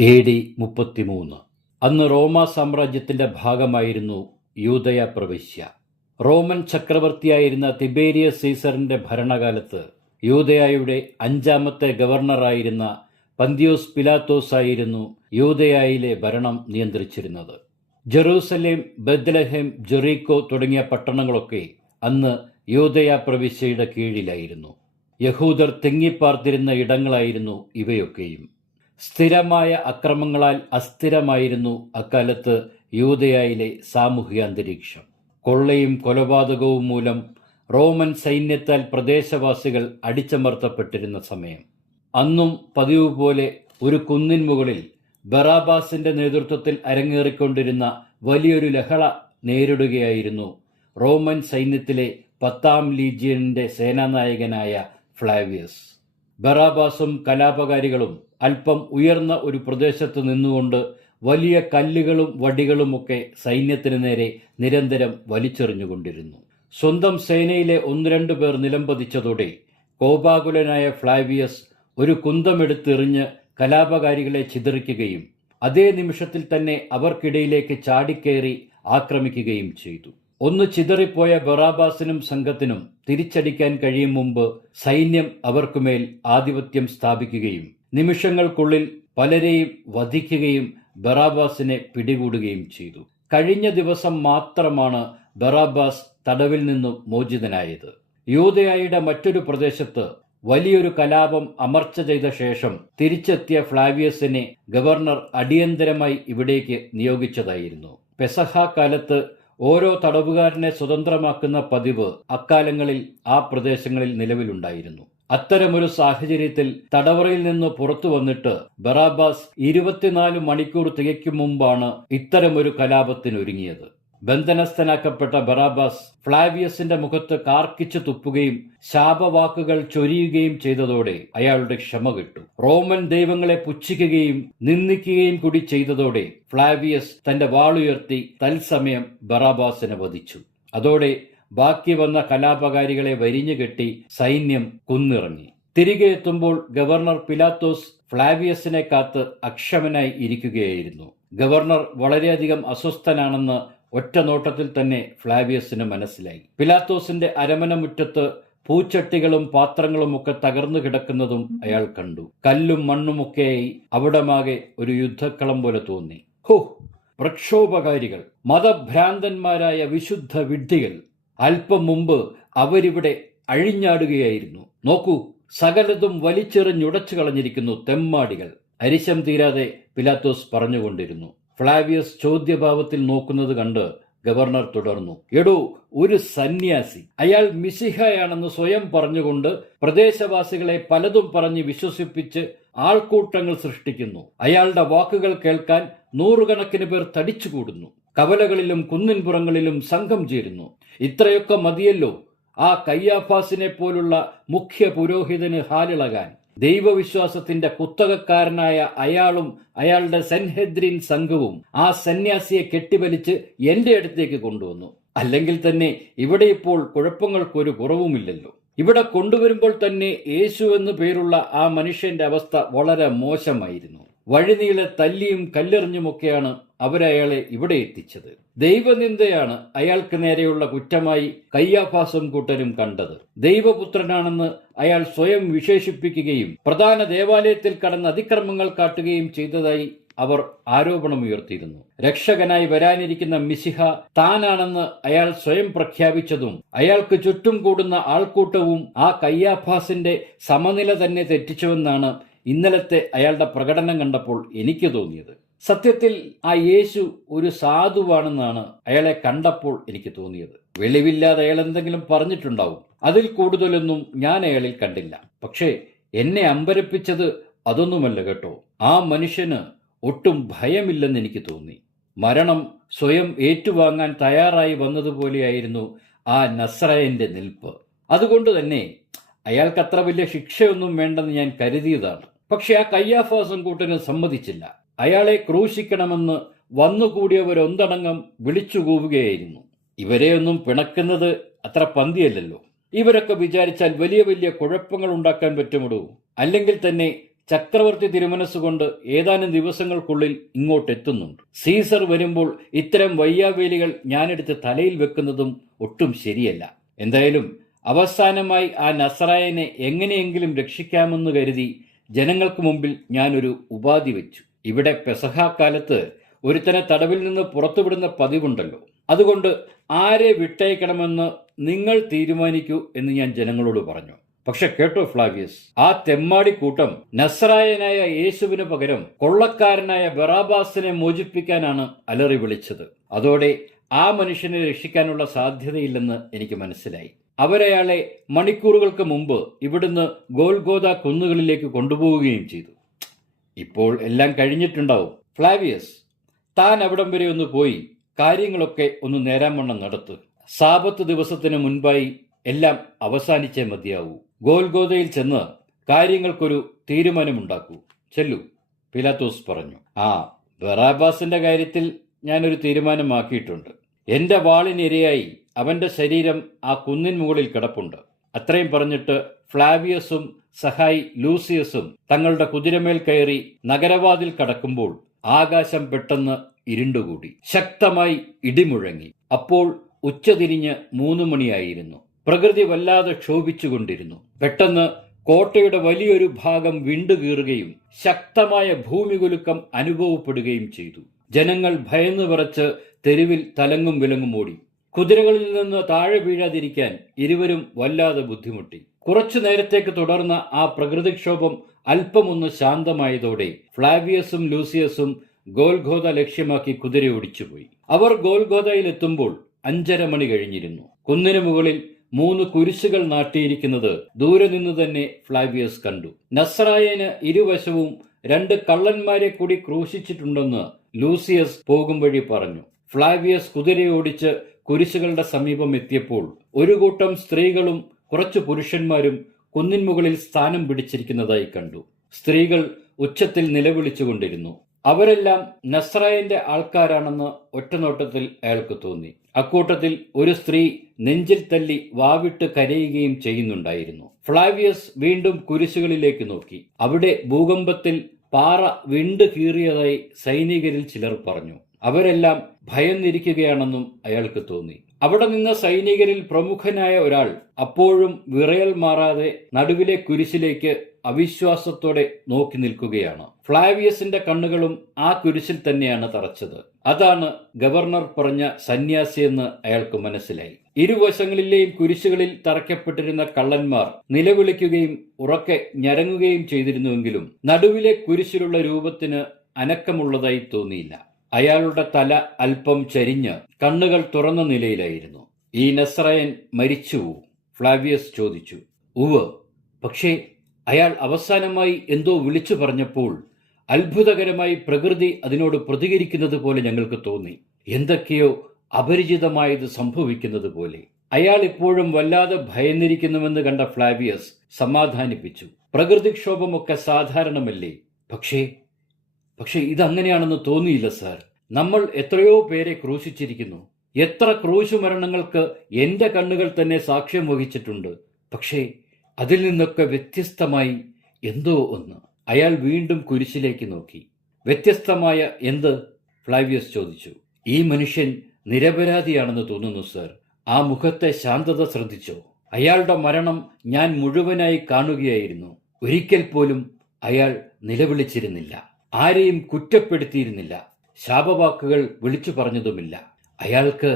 AD 33. അന്ന് റോമാ സാമ്രാജ്യത്തിന്റെ ഭാഗമായിരുന്നു യൂദയ പ്രവിശ്യ. റോമൻ ചക്രവർത്തിയായിരുന്ന തിബേരിയസ് സീസറിന്റെ ഭരണകാലത്ത് യൂദയായുടെ 5ാമത്തെ ഗവർണറായിരുന്ന പന്തിയോസ് പിലാത്തോസ് ആയിരുന്നു യൂദയായിലെ ഭരണം നിയന്ത്രിച്ചിരുന്നത്. ജെറൂസലേം, ബെത്ലഹേം, ജെറീക്കോ തുടങ്ങിയ പട്ടണങ്ങളൊക്കെ അന്ന് യൂദയ പ്രവിശ്യയുടെ കീഴിലായിരുന്നു. യഹൂദർ തിങ്ങിപ്പാർത്തിരുന്ന ഇടങ്ങളായിരുന്നു ഇവയൊക്കെയും. സ്ഥിരമായ അക്രമങ്ങളാൽ അസ്ഥിരമായിരുന്നു അക്കാലത്ത് യൂദയായിലെ സാമൂഹിക അന്തരീക്ഷം. കൊള്ളയും കൊലപാതകവും മൂലം റോമൻ സൈന്യത്താൽ പ്രദേശവാസികൾ അടിച്ചമർത്തപ്പെട്ടിരുന്ന സമയം. അന്നും പതിവ് പോലെ ഒരു കുന്നിൻ മുകളിൽ ബറാബാസിന്റെ നേതൃത്വത്തിൽ അരങ്ങേറിക്കൊണ്ടിരുന്ന വലിയൊരു ലഹള നേരിടുകയായിരുന്നു റോമൻ സൈന്യത്തിലെ 10ാം ലീജിയന്റെ സേനാനായകനായ ഫ്ലാവിയസ്. ബറാബാസും കലാപകാരികളും അല്പം ഉയർന്ന ഒരു പ്രദേശത്ത് നിന്നുകൊണ്ട് വലിയ കല്ലുകളും വടികളുമൊക്കെ സൈന്യത്തിന് നേരെ നിരന്തരം വലിച്ചെറിഞ്ഞുകൊണ്ടിരുന്നു. സ്വന്തം സേനയിലെ 1-2 പേർ നിലംപതിച്ചതോടെ കോപാകുലനായ ഫ്ലാവിയസ് ഒരു കുന്തമെടുത്തെറിഞ്ഞ് കലാപകാരികളെ ചിതറിക്കുകയും അതേ നിമിഷത്തിൽ തന്നെ അവർക്കിടയിലേക്ക് ചാടിക്കയറി ആക്രമിക്കുകയും ചെയ്തു. ഒന്ന് ചിതറിപ്പോയ ബറാബാസിനും സംഘത്തിനും തിരിച്ചടിക്കാൻ കഴിയും മുമ്പ് സൈന്യം അവർക്കുമേൽ ആധിപത്യം സ്ഥാപിക്കുകയും നിമിഷങ്ങൾക്കുള്ളിൽ പലരെയും വധിക്കുകയും ബറാബാസിനെ പിടികൂടുകയും ചെയ്തു. കഴിഞ്ഞ ദിവസം മാത്രമാണ് ബറാബാസ് തടവിൽ നിന്നും മോചിതനായത്. യൂദയായുടെ മറ്റൊരു പ്രദേശത്ത് വലിയൊരു കലാപം അമർച്ച ചെയ്ത ശേഷം തിരിച്ചെത്തിയ ഫ്ലാവിയസിനെ ഗവർണർ അടിയന്തരമായി ഇവിടേക്ക് നിയോഗിച്ചതായിരുന്നു. പെസഹ കാലത്ത് ഓരോ തടവുകാരനെ സ്വതന്ത്രമാക്കുന്ന പതിവ് അക്കാലങ്ങളിൽ ആ പ്രദേശങ്ങളിൽ നിലവിലുണ്ടായിരുന്നു. അത്തരമൊരു സാഹചര്യത്തിൽ തടവറയിൽ നിന്ന് പുറത്തു വന്നിട്ട് ബറാബാസ് 24 മണിക്കൂർ തികയ്ക്കും മുമ്പാണ് ഇത്തരമൊരു കലാപത്തിനൊരുങ്ങിയത്. ബന്ധനസ്ഥനാക്കപ്പെട്ട ബറാബാസ് ഫ്ലാവിയസിന്റെ മുഖത്ത് കാർക്കിച്ചു തുപ്പുകയും ശാപവാക്കുകൾ ചൊരിയുകയും ചെയ്തതോടെ അയാളുടെ ക്ഷമ കെട്ടു. റോമൻ ദൈവങ്ങളെ പുച്ഛിക്കുകയും നിന്ദിക്കുകയും കൂടി ചെയ്തതോടെ ഫ്ലാവിയസ് തന്റെ വാളുയർത്തി തത്സമയം ബറാബാസിനെ വധിച്ചു. അതോടെ ബാക്കി വന്ന കലാപകാരികളെ വരിഞ്ഞുകെട്ടി സൈന്യം കുന്നിറങ്ങി. തിരികെ എത്തുമ്പോൾ ഗവർണർ പിലാത്തോസ് ഫ്ലാവിയസിനെ കാത്ത് അക്ഷമനായി ഇരിക്കുകയായിരുന്നു. ഗവർണർ വളരെയധികം അസ്വസ്ഥനാണെന്ന് ഒറ്റ നോട്ടത്തിൽ തന്നെ ഫ്ലാവിയസിന് മനസ്സിലായി. പിലാത്തോസിന്റെ അരമന മുറ്റത്ത് പൂച്ചട്ടികളും പാത്രങ്ങളുമൊക്കെ തകർന്നു കിടക്കുന്നതും അയാൾ കണ്ടു. കല്ലും മണ്ണുമൊക്കെയായി അവിടമാകെ ഒരു യുദ്ധക്കളം പോലെ തോന്നി. ഹോ, പ്രക്ഷോഭകാരികൾ, മതഭ്രാന്തന്മാരായ വിശുദ്ധ വിഡ്ഢികൾ! അല്പം മുമ്പ് അവരിവിടെ അഴിഞ്ഞാടുകയായിരുന്നു. നോക്കൂ, സകലതും വലിച്ചെറിഞ്ഞുടച്ചു കളഞ്ഞിരിക്കുന്നു തെമ്മാടികൾ! അരിശം തീരാതെ പിലാത്തോസ് പറഞ്ഞുകൊണ്ടിരുന്നു. ഫ്ലാവിയസ് ചോദ്യഭാവത്തിൽ നോക്കുന്നത് കണ്ട് ഗവർണർ തുടർന്നു. എടോ, ഒരു സന്യാസി! അയാൾ മിശിഹയാണെന്ന് സ്വയം പറഞ്ഞുകൊണ്ട് പ്രദേശവാസികളെ പലതും പറഞ്ഞ് വിശ്വസിപ്പിച്ച് ആൾക്കൂട്ടങ്ങൾ സൃഷ്ടിക്കുന്നു. അയാളുടെ വാക്കുകൾ കേൾക്കാൻ 100 കണക്കിന് പേർ തടിച്ചുകൂടുന്നു. കവലകളിലും കുന്നിൻപുറങ്ങളിലും സംഘം ചേരുന്നു. ഇത്രയൊക്കെ മതിയല്ലോ ആ കയ്യാഫാസിനെ പോലുള്ള മുഖ്യ പുരോഹിതന് ഹാലിളകാൻ. ദൈവവിശ്വാസത്തിന്റെ കുത്തകക്കാരനായ അയാളും അയാളുടെ സെൻഹെദ്രിൻ സംഘവും ആ സന്യാസിയെ കെട്ടിവലിച്ച് എന്റെ അടുത്തേക്ക് കൊണ്ടുവന്നു. അല്ലെങ്കിൽ തന്നെ ഇവിടെ ഇപ്പോൾ കുഴപ്പങ്ങൾക്കൊരു കുറവുമില്ലല്ലോ. ഇവിടെ കൊണ്ടുവരുമ്പോൾ തന്നെ യേശു എന്ന് പേരുള്ള ആ മനുഷ്യന്റെ അവസ്ഥ വളരെ മോശമായിരുന്നു. വഴിനീളെ തല്ലിയും കല്ലെറിഞ്ഞുമൊക്കെയാണ് അവരയാളെ ഇവിടെ എത്തിച്ചത്. ദൈവനിന്ദയാണ് അയാൾക്ക് നേരെയുള്ള കുറ്റമായി കയ്യാഫാസും കൂട്ടരും കണ്ടത്. ദൈവപുത്രനാണെന്ന് അയാൾ സ്വയം വിശേഷിപ്പിക്കുകയും പ്രധാന ദേവാലയത്തിൽ കടന്ന് അതിക്രമങ്ങൾ കാട്ടുകയും ചെയ്തതായി അവർ ആരോപണമുയർത്തിയിരുന്നു. രക്ഷകനായി വരാനിരിക്കുന്ന മിശിഹ താനാണെന്ന് അയാൾ സ്വയം പ്രഖ്യാപിച്ചതും അയാൾക്ക് ചുറ്റും കൂടുന്ന ആൾക്കൂട്ടവും ആ കയ്യാഫാസിന്റെ സമനില തന്നെ തെറ്റിച്ചുവെന്നാണ് ഇന്നലത്തെ അയാളുടെ പ്രകടനം കണ്ടപ്പോൾ എനിക്ക് തോന്നിയത്. സത്യത്തിൽ ആ യേശു ഒരു സാധുവാണെന്നാണ് അയാളെ കണ്ടപ്പോൾ എനിക്ക് തോന്നിയത്. വെളിവില്ലാതെ അയാൾ എന്തെങ്കിലും പറഞ്ഞിട്ടുണ്ടാവും. അതിൽ കൂടുതലൊന്നും ഞാൻ അയാളിൽ കണ്ടില്ല. പക്ഷേ എന്നെ അമ്പരപ്പിച്ചത് അതൊന്നുമല്ല കേട്ടോ. ആ മനുഷ്യന് ഒട്ടും ഭയമില്ലെന്ന് എനിക്ക് തോന്നി. മരണം സ്വയം ഏറ്റുവാങ്ങാൻ തയ്യാറായി വന്നതുപോലെയായിരുന്നു ആ നസ്രായന്റെ നിൽപ്പ്. അതുകൊണ്ട് തന്നെ അയാൾക്കത്ര വലിയ ശിക്ഷയൊന്നും വേണ്ടെന്ന് ഞാൻ കരുതിയതാണ്. പക്ഷെ ആ കയ്യാഫാസും കൂട്ടന് സമ്മതിച്ചില്ല. അയാളെ ക്രൂശിക്കണമെന്ന് വന്നുകൂടിയവരൊന്നടങ്കം വിളിച്ചുകൂവുകയായിരുന്നു. ഇവരെയൊന്നും പിണക്കുന്നത് അത്ര പന്തിയല്ലല്ലോ. ഇവരൊക്കെ വിചാരിച്ചാൽ വലിയ വലിയ കുഴപ്പങ്ങൾ ഉണ്ടാക്കാൻ പറ്റുമോ? അല്ലെങ്കിൽ തന്നെ ചക്രവർത്തി തിരുമനസ്സുകൊണ്ട് ഏതാനും ദിവസങ്ങൾക്കുള്ളിൽ ഇങ്ങോട്ടെത്തുന്നുണ്ട്. സീസർ വരുമ്പോൾ ഇത്തരം വയ്യാവേലികൾ ഞാനെടുത്ത് തലയിൽ വെക്കുന്നതും ഒട്ടും ശരിയല്ല. എന്തായാലും അവസാനമായി ആ നസറായനെ എങ്ങനെയെങ്കിലും രക്ഷിക്കാമെന്ന് കരുതി ജനങ്ങൾക്ക് മുമ്പിൽ ഞാനൊരു ഉപാധി വെച്ചു. ഇവിടെ പെസഹാക്കാലത്ത് ഒരുത്തനെ തടവിൽ നിന്ന് പുറത്തുവിടുന്ന പതിവുണ്ടല്ലോ. അതുകൊണ്ട് ആരെ വിട്ടയക്കണമെന്ന് നിങ്ങൾ തീരുമാനിക്കൂ എന്ന് ഞാൻ ജനങ്ങളോട് പറഞ്ഞു. പക്ഷെ കേട്ടോ ഫ്ലാവിയസ്, ആ തെമ്മാടിക്കൂട്ടം നസ്രായനായ യേശുവിന് പകരം കൊള്ളക്കാരനായ ബറാബാസിനെ മോചിപ്പിക്കാനാണ് അലറി വിളിച്ചത്. അതോടെ ആ മനുഷ്യനെ രക്ഷിക്കാനുള്ള സാധ്യതയില്ലെന്ന് എനിക്ക് മനസ്സിലായി. അവരയാളെ മണിക്കൂറുകൾക്ക് മുമ്പ് ഇവിടുന്ന് ഗോൽഗോദ കുന്നുകളിലേക്ക് കൊണ്ടുപോവുകയും ചെയ്തു. ഇപ്പോൾ എല്ലാം കഴിഞ്ഞിട്ടുണ്ടാവും. ഫ്ലാവിയസ്, താൻ അവിടം വരെ ഒന്ന് പോയി കാര്യങ്ങളൊക്കെ ഒന്ന് നേരാമണ്ണം നടത്തു. സാബത്ത് ദിവസത്തിന് മുൻപായി എല്ലാം അവസാനിച്ചേ മതിയാവൂ. ഗോൽഗോദയിൽ ചെന്ന് കാര്യങ്ങൾക്കൊരു തീരുമാനമുണ്ടാക്കൂ. ചെല്ലു, പിലാത്തോസ് പറഞ്ഞു. ബറാബാസിന്റെ കാര്യത്തിൽ ഞാനൊരു തീരുമാനമാക്കിയിട്ടുണ്ട്. എന്റെ വാളിനിരയായി അവന്റെ ശരീരം ആ കുന്നിൻ മുകളിൽ കിടപ്പുണ്ട്. അത്രയും പറഞ്ഞിട്ട് ഫ്ലാവിയസും സഹായി ലൂസിയസും തങ്ങളുടെ കുതിരമേൽ കയറി നഗരവാതിൽ കടക്കുമ്പോൾ ആകാശം പെട്ടെന്ന് ഇരുണ്ടുകൂടി. ശക്തമായി ഇടിമുഴങ്ങി. അപ്പോൾ ഉച്ചതിരിഞ്ഞ് 3 മണിയായിരുന്നു. പ്രകൃതി വല്ലാതെ ക്ഷോഭിച്ചുകൊണ്ടിരുന്നു. പെട്ടെന്ന് കോട്ടയുടെ വലിയൊരു ഭാഗം വിണ്ടുകീറുകയും ശക്തമായ ഭൂമികുലുക്കം അനുഭവപ്പെടുകയും ചെയ്തു. ജനങ്ങൾ ഭയന്നു വിറച്ച് തെരുവിൽ തലങ്ങും വിലങ്ങും ഓടി. കുതിരകളിൽ നിന്ന് താഴെ വീഴാതിരിക്കാൻ ഇരുവരും വല്ലാതെ ബുദ്ധിമുട്ടി. കുറച്ചു നേരത്തേക്ക് തുടർന്ന ആ പ്രകൃതിക്ഷോഭം അല്പമൊന്ന് ശാന്തമായതോടെ ഫ്ലാവിയസും ലൂസിയസും ഗോൽഗോദ ലക്ഷ്യമാക്കി കുതിര ഓടിച്ചുപോയി. അവർ ഗോൽഗോദയിലെത്തുമ്പോൾ 5:30 മണി കഴിഞ്ഞിരുന്നു. കുന്നിനു മുകളിൽ 3 കുരിശുകൾ നാട്ടിയിരിക്കുന്നത് ദൂരെ നിന്ന് തന്നെ ഫ്ലാവിയസ് കണ്ടു. നസ്രായന് ഇരുവശവും 2 കള്ളന്മാരെ കൂടി ക്രൂശിച്ചിട്ടുണ്ടെന്ന് ലൂസിയസ് പോകും വഴി പറഞ്ഞു. ഫ്ലാവിയസ് കുതിരയോടിച്ച് കുരിശുകളുടെ സമീപം എത്തിയപ്പോൾ ഒരു കൂട്ടം സ്ത്രീകളും കുറച്ചു പുരുഷന്മാരും കുന്നിൻ മുകളിൽ സ്ഥാനം പിടിച്ചിരിക്കുന്നതായി കണ്ടു. സ്ത്രീകൾ ഉച്ചത്തിൽ നിലവിളിച്ചുകൊണ്ടിരുന്നു. അവരെല്ലാം നസ്രായന്റെ ആൾക്കാരാണെന്ന് ഒറ്റനോട്ടത്തിൽ അയാൾക്ക് തോന്നി. അക്കൂട്ടത്തിൽ ഒരു സ്ത്രീ നെഞ്ചിൽ തല്ലി വാവിട്ട് കരയുകയും ചെയ്യുന്നുണ്ടായിരുന്നു. ഫ്ലാവിയസ് വീണ്ടും കുരിശുകളിലേക്ക് നോക്കി. അവിടെ ഭൂകമ്പത്തിൽ പാറ വിണ്ടു കീറിയതായി സൈനികരിൽ ചിലർ പറഞ്ഞു. അവരെല്ലാം ഭയന്നിരിക്കുകയാണെന്നും അയാൾക്ക് തോന്നി. അവിടെ നിന്ന സൈനികരിൽ പ്രമുഖനായ ഒരാൾ അപ്പോഴും വിറയൽ മാറാതെ നടുവിലെ കുരിശിലേക്ക് അവിശ്വാസത്തോടെ നോക്കി നിൽക്കുകയാണ്. ഫ്ലാവിയസിന്റെ കണ്ണുകളും ആ കുരിശിൽ തന്നെയാണ് തറച്ചത്. അതാണ് ഗവർണർ പറഞ്ഞ സന്യാസിയെന്ന് അയാൾക്ക് മനസ്സിലായി. ഇരുവശങ്ങളിലെയും കുരിശുകളിൽ തറയ്ക്കപ്പെട്ടിരുന്ന കള്ളന്മാർ നിലവിളിക്കുകയും ഉറക്കെ ഞരങ്ങുകയും ചെയ്തിരുന്നുവെങ്കിലും നടുവിലെ കുരിശിലുള്ള രൂപത്തിന് അനക്കമുള്ളതായി തോന്നിയില്ല. അയാളുടെ തല അല്പം ചരിഞ്ഞ് കണ്ണുകൾ തുറന്ന നിലയിലായിരുന്നു. ഈ നസ്രായൻ മരിച്ചുവോ? ഫ്ലാവിയസ് ചോദിച്ചു. ഉവ്, പക്ഷേ അയാൾ അവസാനമായി എന്തോ വിളിച്ചു പറഞ്ഞപ്പോൾ അത്ഭുതകരമായി പ്രകൃതി അതിനോട് പ്രതികരിക്കുന്നത് പോലെ ഞങ്ങൾക്ക് തോന്നി. എന്തൊക്കെയോ അപരിചിതമായത് സംഭവിക്കുന്നത് പോലെ. അയാൾ ഇപ്പോഴും വല്ലാതെ ഭയന്നിരിക്കുന്നുവെന്ന് കണ്ട ഫ്ലാവിയസ് സമാധാനിപ്പിച്ചു. പ്രകൃതിക്ഷോഭമൊക്കെ സാധാരണമല്ലേ? പക്ഷേ ഇതങ്ങനെയാണെന്ന് തോന്നിയില്ല സാർ. നമ്മൾ എത്രയോ പേരെ ക്രൂശിച്ചിരിക്കുന്നു. എത്ര ക്രൂശുമരണങ്ങൾക്ക് എന്റെ കണ്ണുകൾ തന്നെ സാക്ഷ്യം വഹിച്ചിട്ടുണ്ട്. പക്ഷേ അതിൽ നിന്നൊക്കെ വ്യത്യസ്തമായി എന്തോ ഒന്ന്. അയാൾ വീണ്ടും കുരിശിലേക്ക് നോക്കി. വ്യത്യസ്തമായ എന്ത്? ഫ്ലാവിയസ് ചോദിച്ചു. ഈ മനുഷ്യൻ നിരപരാധിയാണെന്ന് തോന്നുന്നു സർ. ആ മുഖത്തെ ശാന്തത ശ്രദ്ധിച്ചോ? അയാളുടെ മരണം ഞാൻ മുഴുവനായി കാണുകയായിരുന്നു. ഒരിക്കൽ പോലും അയാൾ നിലവിളിച്ചിരുന്നില്ല. ആരെയും കുറ്റപ്പെടുത്തിയിരുന്നില്ല. ശാപവാക്കുകൾ വിളിച്ചു പറഞ്ഞതുമില്ല. അയാൾക്ക്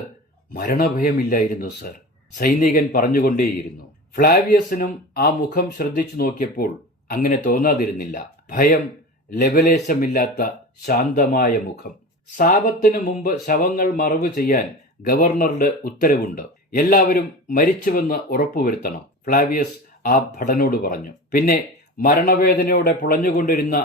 മരണഭയമില്ലായിരുന്നു സർ. സൈനികൻ പറഞ്ഞുകൊണ്ടേയിരുന്നു. ഫ്ലാവിയസിനും ആ മുഖം ശ്രദ്ധിച്ചു നോക്കിയപ്പോൾ അങ്ങനെ തോന്നാതിരുന്നില്ല. ഭയം ലവലേശമില്ലാത്ത ശാന്തമായ മുഖം. സാപത്തിന് മുമ്പ് ശവങ്ങൾ മറവ് ചെയ്യാൻ ഗവർണറുടെ ഉത്തരവുണ്ട്. എല്ലാവരും മരിച്ചുവെന്ന് ഉറപ്പുവരുത്തണം, ഫ്ലാവിയസ് ആ ഭടനോട് പറഞ്ഞു. പിന്നെ മരണവേദനയോടെ പുളഞ്ഞുകൊണ്ടിരുന്ന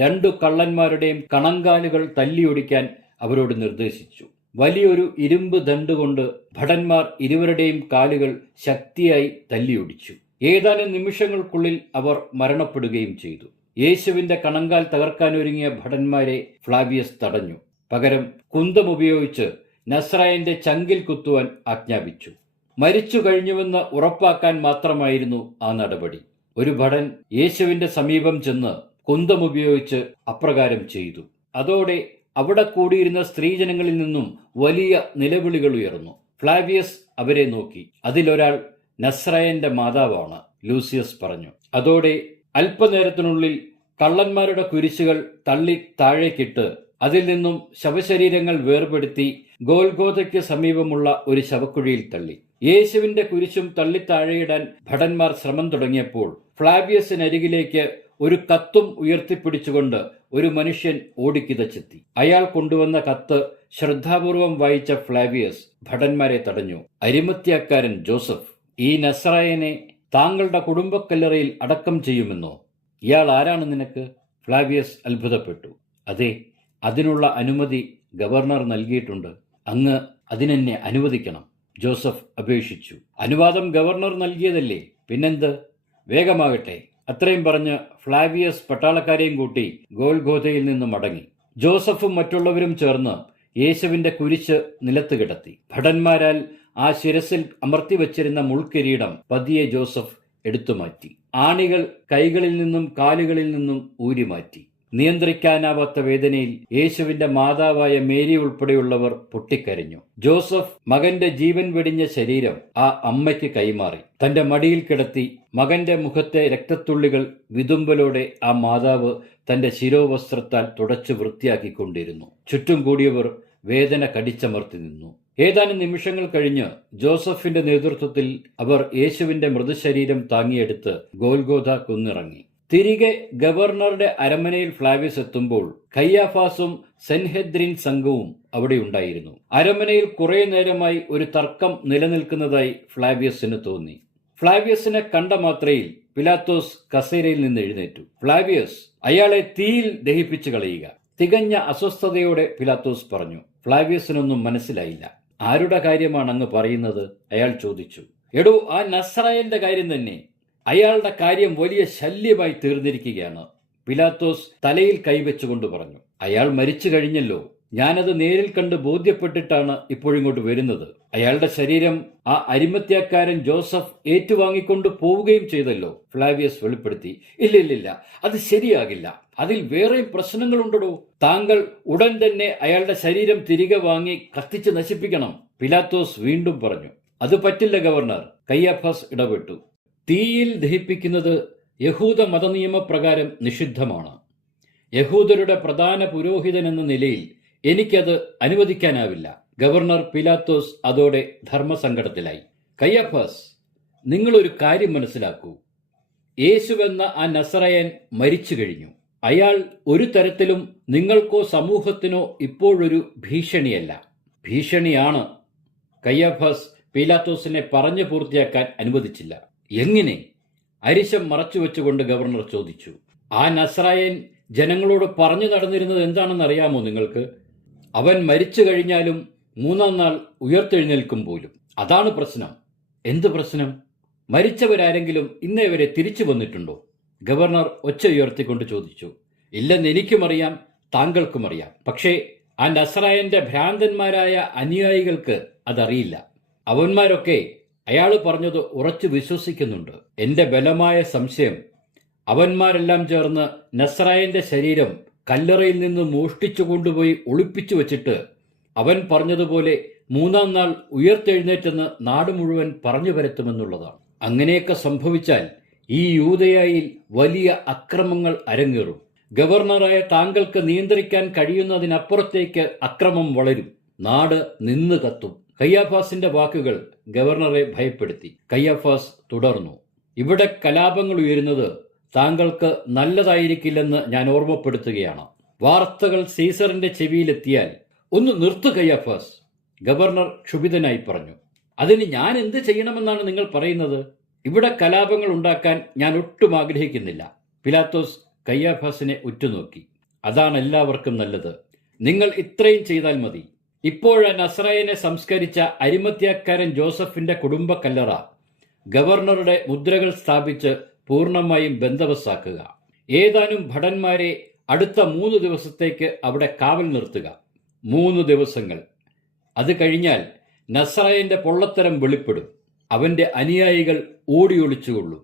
2 കള്ളന്മാരുടെയും കണങ്കാലുകൾ തല്ലിയൊടിക്കാൻ അവരോട് നിർദ്ദേശിച്ചു. വലിയൊരു ഇരുമ്പ് ദണ്ട് കൊണ്ട് ഭടന്മാർ ഇരുവരുടെയും കാലുകൾ ശക്തിയായി തല്ലിയൊടിച്ചു. ഏതാനും നിമിഷങ്ങൾക്കുള്ളിൽ അവർ മരണപ്പെടുകയും ചെയ്തു. യേശുവിന്റെ കണങ്കാൽ തകർക്കാനൊരുങ്ങിയ ഭടന്മാരെ ഫ്ലാവിയസ് തടഞ്ഞു. പകരം കുന്തമുപയോഗിച്ച് നസ്രായന്റെ ചങ്കിൽ കുത്തുവാൻ ആജ്ഞാപിച്ചു. മരിച്ചു കഴിഞ്ഞുവെന്ന് ഉറപ്പാക്കാൻ മാത്രമായിരുന്നു ആ നടപടി. ഒരു ഭടൻ യേശുവിന്റെ സമീപം ചെന്ന് കുന്തമുപയോഗിച്ച് അപ്രകാരം ചെയ്തു. അതോടെ അവിടെ കൂടിയിരുന്ന സ്ത്രീജനങ്ങളിൽ നിന്നും വലിയ നിലവിളികൾ ഉയർന്നു. ഫ്ലാവിയസ് അവരെ നോക്കി. അതിലൊരാൾ നസ്രായന്റെ മാതാവാണ്, ലൂസിയസ് പറഞ്ഞു. അതോടെ അല്പനേരത്തിനുള്ളിൽ കള്ളന്മാരുടെ കുരിശുകൾ തള്ളി താഴേക്കിട്ട് അതിൽ നിന്നും ശവശരീരങ്ങൾ വേർപെടുത്തി ഗോൽഗോഥയ്ക്ക് സമീപമുള്ള ഒരു ശവക്കുഴിയിൽ തള്ളി. യേശുവിന്റെ കുരിശും തള്ളി താഴെയിടാൻ ഭടന്മാർ ശ്രമം തുടങ്ങിയപ്പോൾ ഫ്ലാവിയസിനരികിലേക്ക് ഒരു കത്തും ഉയർത്തിപ്പിടിച്ചുകൊണ്ട് ഒരു മനുഷ്യൻ ഓടിക്കിതച്ചെത്തി. അയാൾ കൊണ്ടുവന്ന കത്ത് ശ്രദ്ധാപൂർവം വായിച്ച ഫ്ലാവിയസ് ഭടന്മാരെ തടഞ്ഞു. അരിമത്യാക്കാരൻ ജോസഫ്, ഈ നസ്രായനെ താങ്കളുടെ കുടുംബക്കല്ലറയിൽ അടക്കം ചെയ്യുമെന്നോ? ഇയാൾ ആരാണ് നിനക്ക്? ഫ്ലാവിയസ് അത്ഭുതപ്പെട്ടു. അതെ, അതിനുള്ള അനുമതി ഗവർണർ നൽകിയിട്ടുണ്ട്. അങ്ങ് അതിനെന്നെ അനുവദിക്കണം, ജോസഫ് അപേക്ഷിച്ചു. അനുവാദം ഗവർണർ നൽകിയതല്ലേ, പിന്നെന്ത്? വേഗമാകട്ടെ. അത്രയും പറഞ്ഞ് ഫ്ലാവിയസ് പട്ടാളക്കാരെയും കൂട്ടി ഗോൽഗോഥയിൽ നിന്ന് മടങ്ങി. ജോസഫും മറ്റുള്ളവരും ചേർന്ന് യേശുവിന്റെ കുരിശ് നിലത്ത് കിടത്തി. ഭടന്മാരാൽ ആ ശിരസിൽ അമർത്തിവച്ചിരുന്ന മുൾക്കിരീടം പതിയെ ജോസഫ് എടുത്തുമാറ്റി. ആണികൾ കൈകളിൽ നിന്നും കാലുകളിൽ നിന്നും ഊരിമാറ്റി. നിയന്ത്രിക്കാനാവാത്ത വേദനയിൽ യേശുവിന്റെ മാതാവായ മേരി ഉൾപ്പെടെയുള്ളവർ പൊട്ടിക്കരഞ്ഞു. ജോസഫ് മകന്റെ ജീവൻ വെടിഞ്ഞ ശരീരം ആ അമ്മയ്ക്ക് കൈമാറി. തന്റെ മടിയിൽ കിടത്തി മകന്റെ മുഖത്തെ രക്തത്തുള്ളികൾ വിതുമ്പലോടെ ആ മാതാവ് തന്റെ ശിരോവസ്ത്രത്താൽ തുടച്ചു വൃത്തിയാക്കിക്കൊണ്ടിരുന്നു. ചുറ്റും കൂടിയവർ വേദന കടിച്ചമർത്തി നിന്നു. ഏതാനും നിമിഷങ്ങൾ കഴിഞ്ഞ് ജോസഫിന്റെ നേതൃത്വത്തിൽ അവർ യേശുവിന്റെ മൃതശരീരം താങ്ങിയെടുത്ത് ഗോൽഗോഥ കുന്നിറങ്ങി. തിരികെ ഗവർണറുടെ അരമനയിൽ ഫ്ലാവിയസ് എത്തുമ്പോൾ കയ്യാഫാസും സെൻഹെദ്രിൻ സംഘവും അവിടെ ഉണ്ടായിരുന്നു. അരമനയിൽ കുറെ നേരമായി ഒരു തർക്കം നിലനിൽക്കുന്നതായി ഫ്ലാവിയസിന് തോന്നി. ഫ്ലാവിയസിനെ കണ്ട മാത്രയിൽ പിലാത്തോസ് കസേരയിൽ നിന്ന് എഴുന്നേറ്റു. ഫ്ലാവിയസ്, അയാളെ തീയിൽ ദഹിപ്പിച്ചു കളയുക. തികഞ്ഞ അസ്വസ്ഥതയോടെ പിലാത്തോസ് പറഞ്ഞു. ഫ്ലാവിയസിനൊന്നും മനസ്സിലായില്ല. ആരുടെ കാര്യമാണ് അങ്ങ് പറയുന്നത്? അയാൾ ചോദിച്ചു. എടോ, ആ നസ്രായന്റെ കാര്യം തന്നെ. അയാളുടെ കാര്യം വലിയ ശല്യമായി തീർന്നിരിക്കുകയാണ്. പിലാത്തോസ് തലയിൽ കൈവച്ചുകൊണ്ട് പറഞ്ഞു. അയാൾ മരിച്ചു കഴിഞ്ഞല്ലോ. ഞാനത് നേരിൽ കണ്ട് ബോധ്യപ്പെട്ടിട്ടാണ് ഇപ്പോഴിങ്ങോട്ട് വരുന്നത്. അയാളുടെ ശരീരം ആ അരിമത്യാക്കാരൻ ജോസഫ് ഏറ്റുവാങ്ങിക്കൊണ്ട് പോവുകയും ചെയ്തല്ലോ, ഫ്ലാവിയസ് വെളിപ്പെടുത്തി. ഇല്ലില്ല, അത് ശരിയാകില്ല. അതിൽ വേറെയും പ്രശ്നങ്ങളുണ്ടോ? താങ്കൾ ഉടൻ തന്നെ അയാളുടെ ശരീരം തിരികെ വാങ്ങി കത്തിച്ച് നശിപ്പിക്കണം, പിലാത്തോസ് വീണ്ടും പറഞ്ഞു. അത് പറ്റില്ല ഗവർണർ, കയ്യാഫാസ് ഇടപെട്ടു. തീയിൽ ദഹിപ്പിക്കുന്നത് യഹൂദ മതനിയമപ്രകാരം നിഷിദ്ധമാണ്. യഹൂദരുടെ പ്രധാന പുരോഹിതൻ എന്ന നിലയിൽ എനിക്കത് അനുവദിക്കാനാവില്ല. ഗവർണർ പിലാത്തോസ് അതോടെ ധർമ്മസങ്കടത്തിലായി. കയ്യാഫാസ്, നിങ്ങളൊരു കാര്യം മനസ്സിലാക്കൂ. യേശുവെന്ന ആ നസറയൻ മരിച്ചു കഴിഞ്ഞു. അയാൾ ഒരു തരത്തിലും നിങ്ങൾക്കോ സമൂഹത്തിനോ ഇപ്പോഴൊരു ഭീഷണിയല്ല. ഭീഷണിയാണ്. കയ്യാഫാസ് പീലാത്തോസിനെ പറഞ്ഞു പൂർത്തിയാക്കാൻ അനുവദിച്ചില്ല. എങ്ങനെ? അരിശം മറച്ചുവെച്ചുകൊണ്ട് ഗവർണർ ചോദിച്ചു. ആ നസ്രായൻ ജനങ്ങളോട് പറഞ്ഞു നടന്നിരുന്നത് എന്താണെന്നറിയാമോ നിങ്ങൾക്ക്? അവൻ മരിച്ചു കഴിഞ്ഞാലും 3-ാം നാൾ ഉയർത്തെഴുന്നേൽക്കും പോലും. അതാണ് പ്രശ്നം. എന്ത് പ്രശ്നം? മരിച്ചവരാരെങ്കിലും ഇന്നേ വരെ തിരിച്ചു വന്നിട്ടുണ്ടോ? ഗവർണർ ഒച്ച ഉയർത്തിക്കൊണ്ട് ചോദിച്ചു. ഇല്ലെന്ന് എനിക്കുമറിയാം, താങ്കൾക്കുമറിയാം. പക്ഷേ ആ നസ്രായന്റെ ഭ്രാന്തന്മാരായ അനുയായികൾക്ക് അതറിയില്ല. അവന്മാരൊക്കെ അയാൾ പറഞ്ഞത് ഉറച്ചു വിശ്വസിക്കുന്നുണ്ട്. എന്റെ ബലമായ സംശയം, അവന്മാരെല്ലാം ചേർന്ന് നസ്രായന്റെ ശരീരം കല്ലറയിൽ നിന്ന് മോഷ്ടിച്ചു കൊണ്ടുപോയി ഒളിപ്പിച്ചു വച്ചിട്ട് അവൻ പറഞ്ഞതുപോലെ 3-ാം നാൾ ഉയർത്തെഴുന്നേറ്റെന്ന് നാട് മുഴുവൻ പറഞ്ഞു പരത്തുമെന്നുള്ളതാണ്. അങ്ങനെയൊക്കെ സംഭവിച്ചാൽ ഈ യൂദയായിൽ വലിയ അക്രമങ്ങൾ അരങ്ങേറും. ഗവർണറായ താങ്കൾക്ക് നിയന്ത്രിക്കാൻ കഴിയുന്നതിനപ്പുറത്തേക്ക് അക്രമം വളരും. നാട് നിന്ന് കത്തും. കയ്യാഫാസിന്റെ വാക്കുകൾ ഗവർണറെ ഭയപ്പെടുത്തി. കയ്യാഫാസ് തുടർന്നു. ഇവിടെ കലാപങ്ങൾ ഉയരുന്നത് താങ്കൾക്ക് നല്ലതായിരിക്കില്ലെന്ന് ഞാൻ ഓർമ്മപ്പെടുത്തുകയാണ്. വാർത്തകൾ സീസറിന്റെ ചെവിയിലെത്തിയാൽ ഒന്ന് നിർത്തു കയ്യാഫാസ്, ഗവർണർ ക്ഷുഭിതനായി പറഞ്ഞു. അതിന് ഞാൻ എന്ത് ചെയ്യണമെന്നാണ് നിങ്ങൾ പറയുന്നത്? ഇവിടെ കലാപങ്ങൾ ഉണ്ടാക്കാൻ ഞാൻ ഒട്ടും ആഗ്രഹിക്കുന്നില്ല. പിലാത്തോസ് കയ്യാഫാസിനെ ഉറ്റുനോക്കി. അതാണ് എല്ലാവർക്കും നല്ലത്. നിങ്ങൾ ഇത്രയും ചെയ്താൽ മതി. ഇപ്പോഴാ നസ്രായനെ സംസ്കരിച്ച അരിമത്യാക്കാരൻ ജോസഫിന്റെ കുടുംബ കല്ലറ ഗവർണറുടെ മുദ്രകൾ സ്ഥാപിച്ച് പൂർണ്ണമായും ബന്ദോബസ്താക്കുക. ഏതാനും ഭടന്മാരെ അടുത്ത 3 ദിവസത്തേക്ക് അവിടെ കാവൽ നിർത്തുക. 3 ദിവസങ്ങൾ. അത് കഴിഞ്ഞാൽ നസ്രായന്റെ പൊള്ളത്തരം വെളിപ്പെടും. അവന്റെ അനുയായികൾ ഓടിയൊളിച്ചുകൊള്ളും.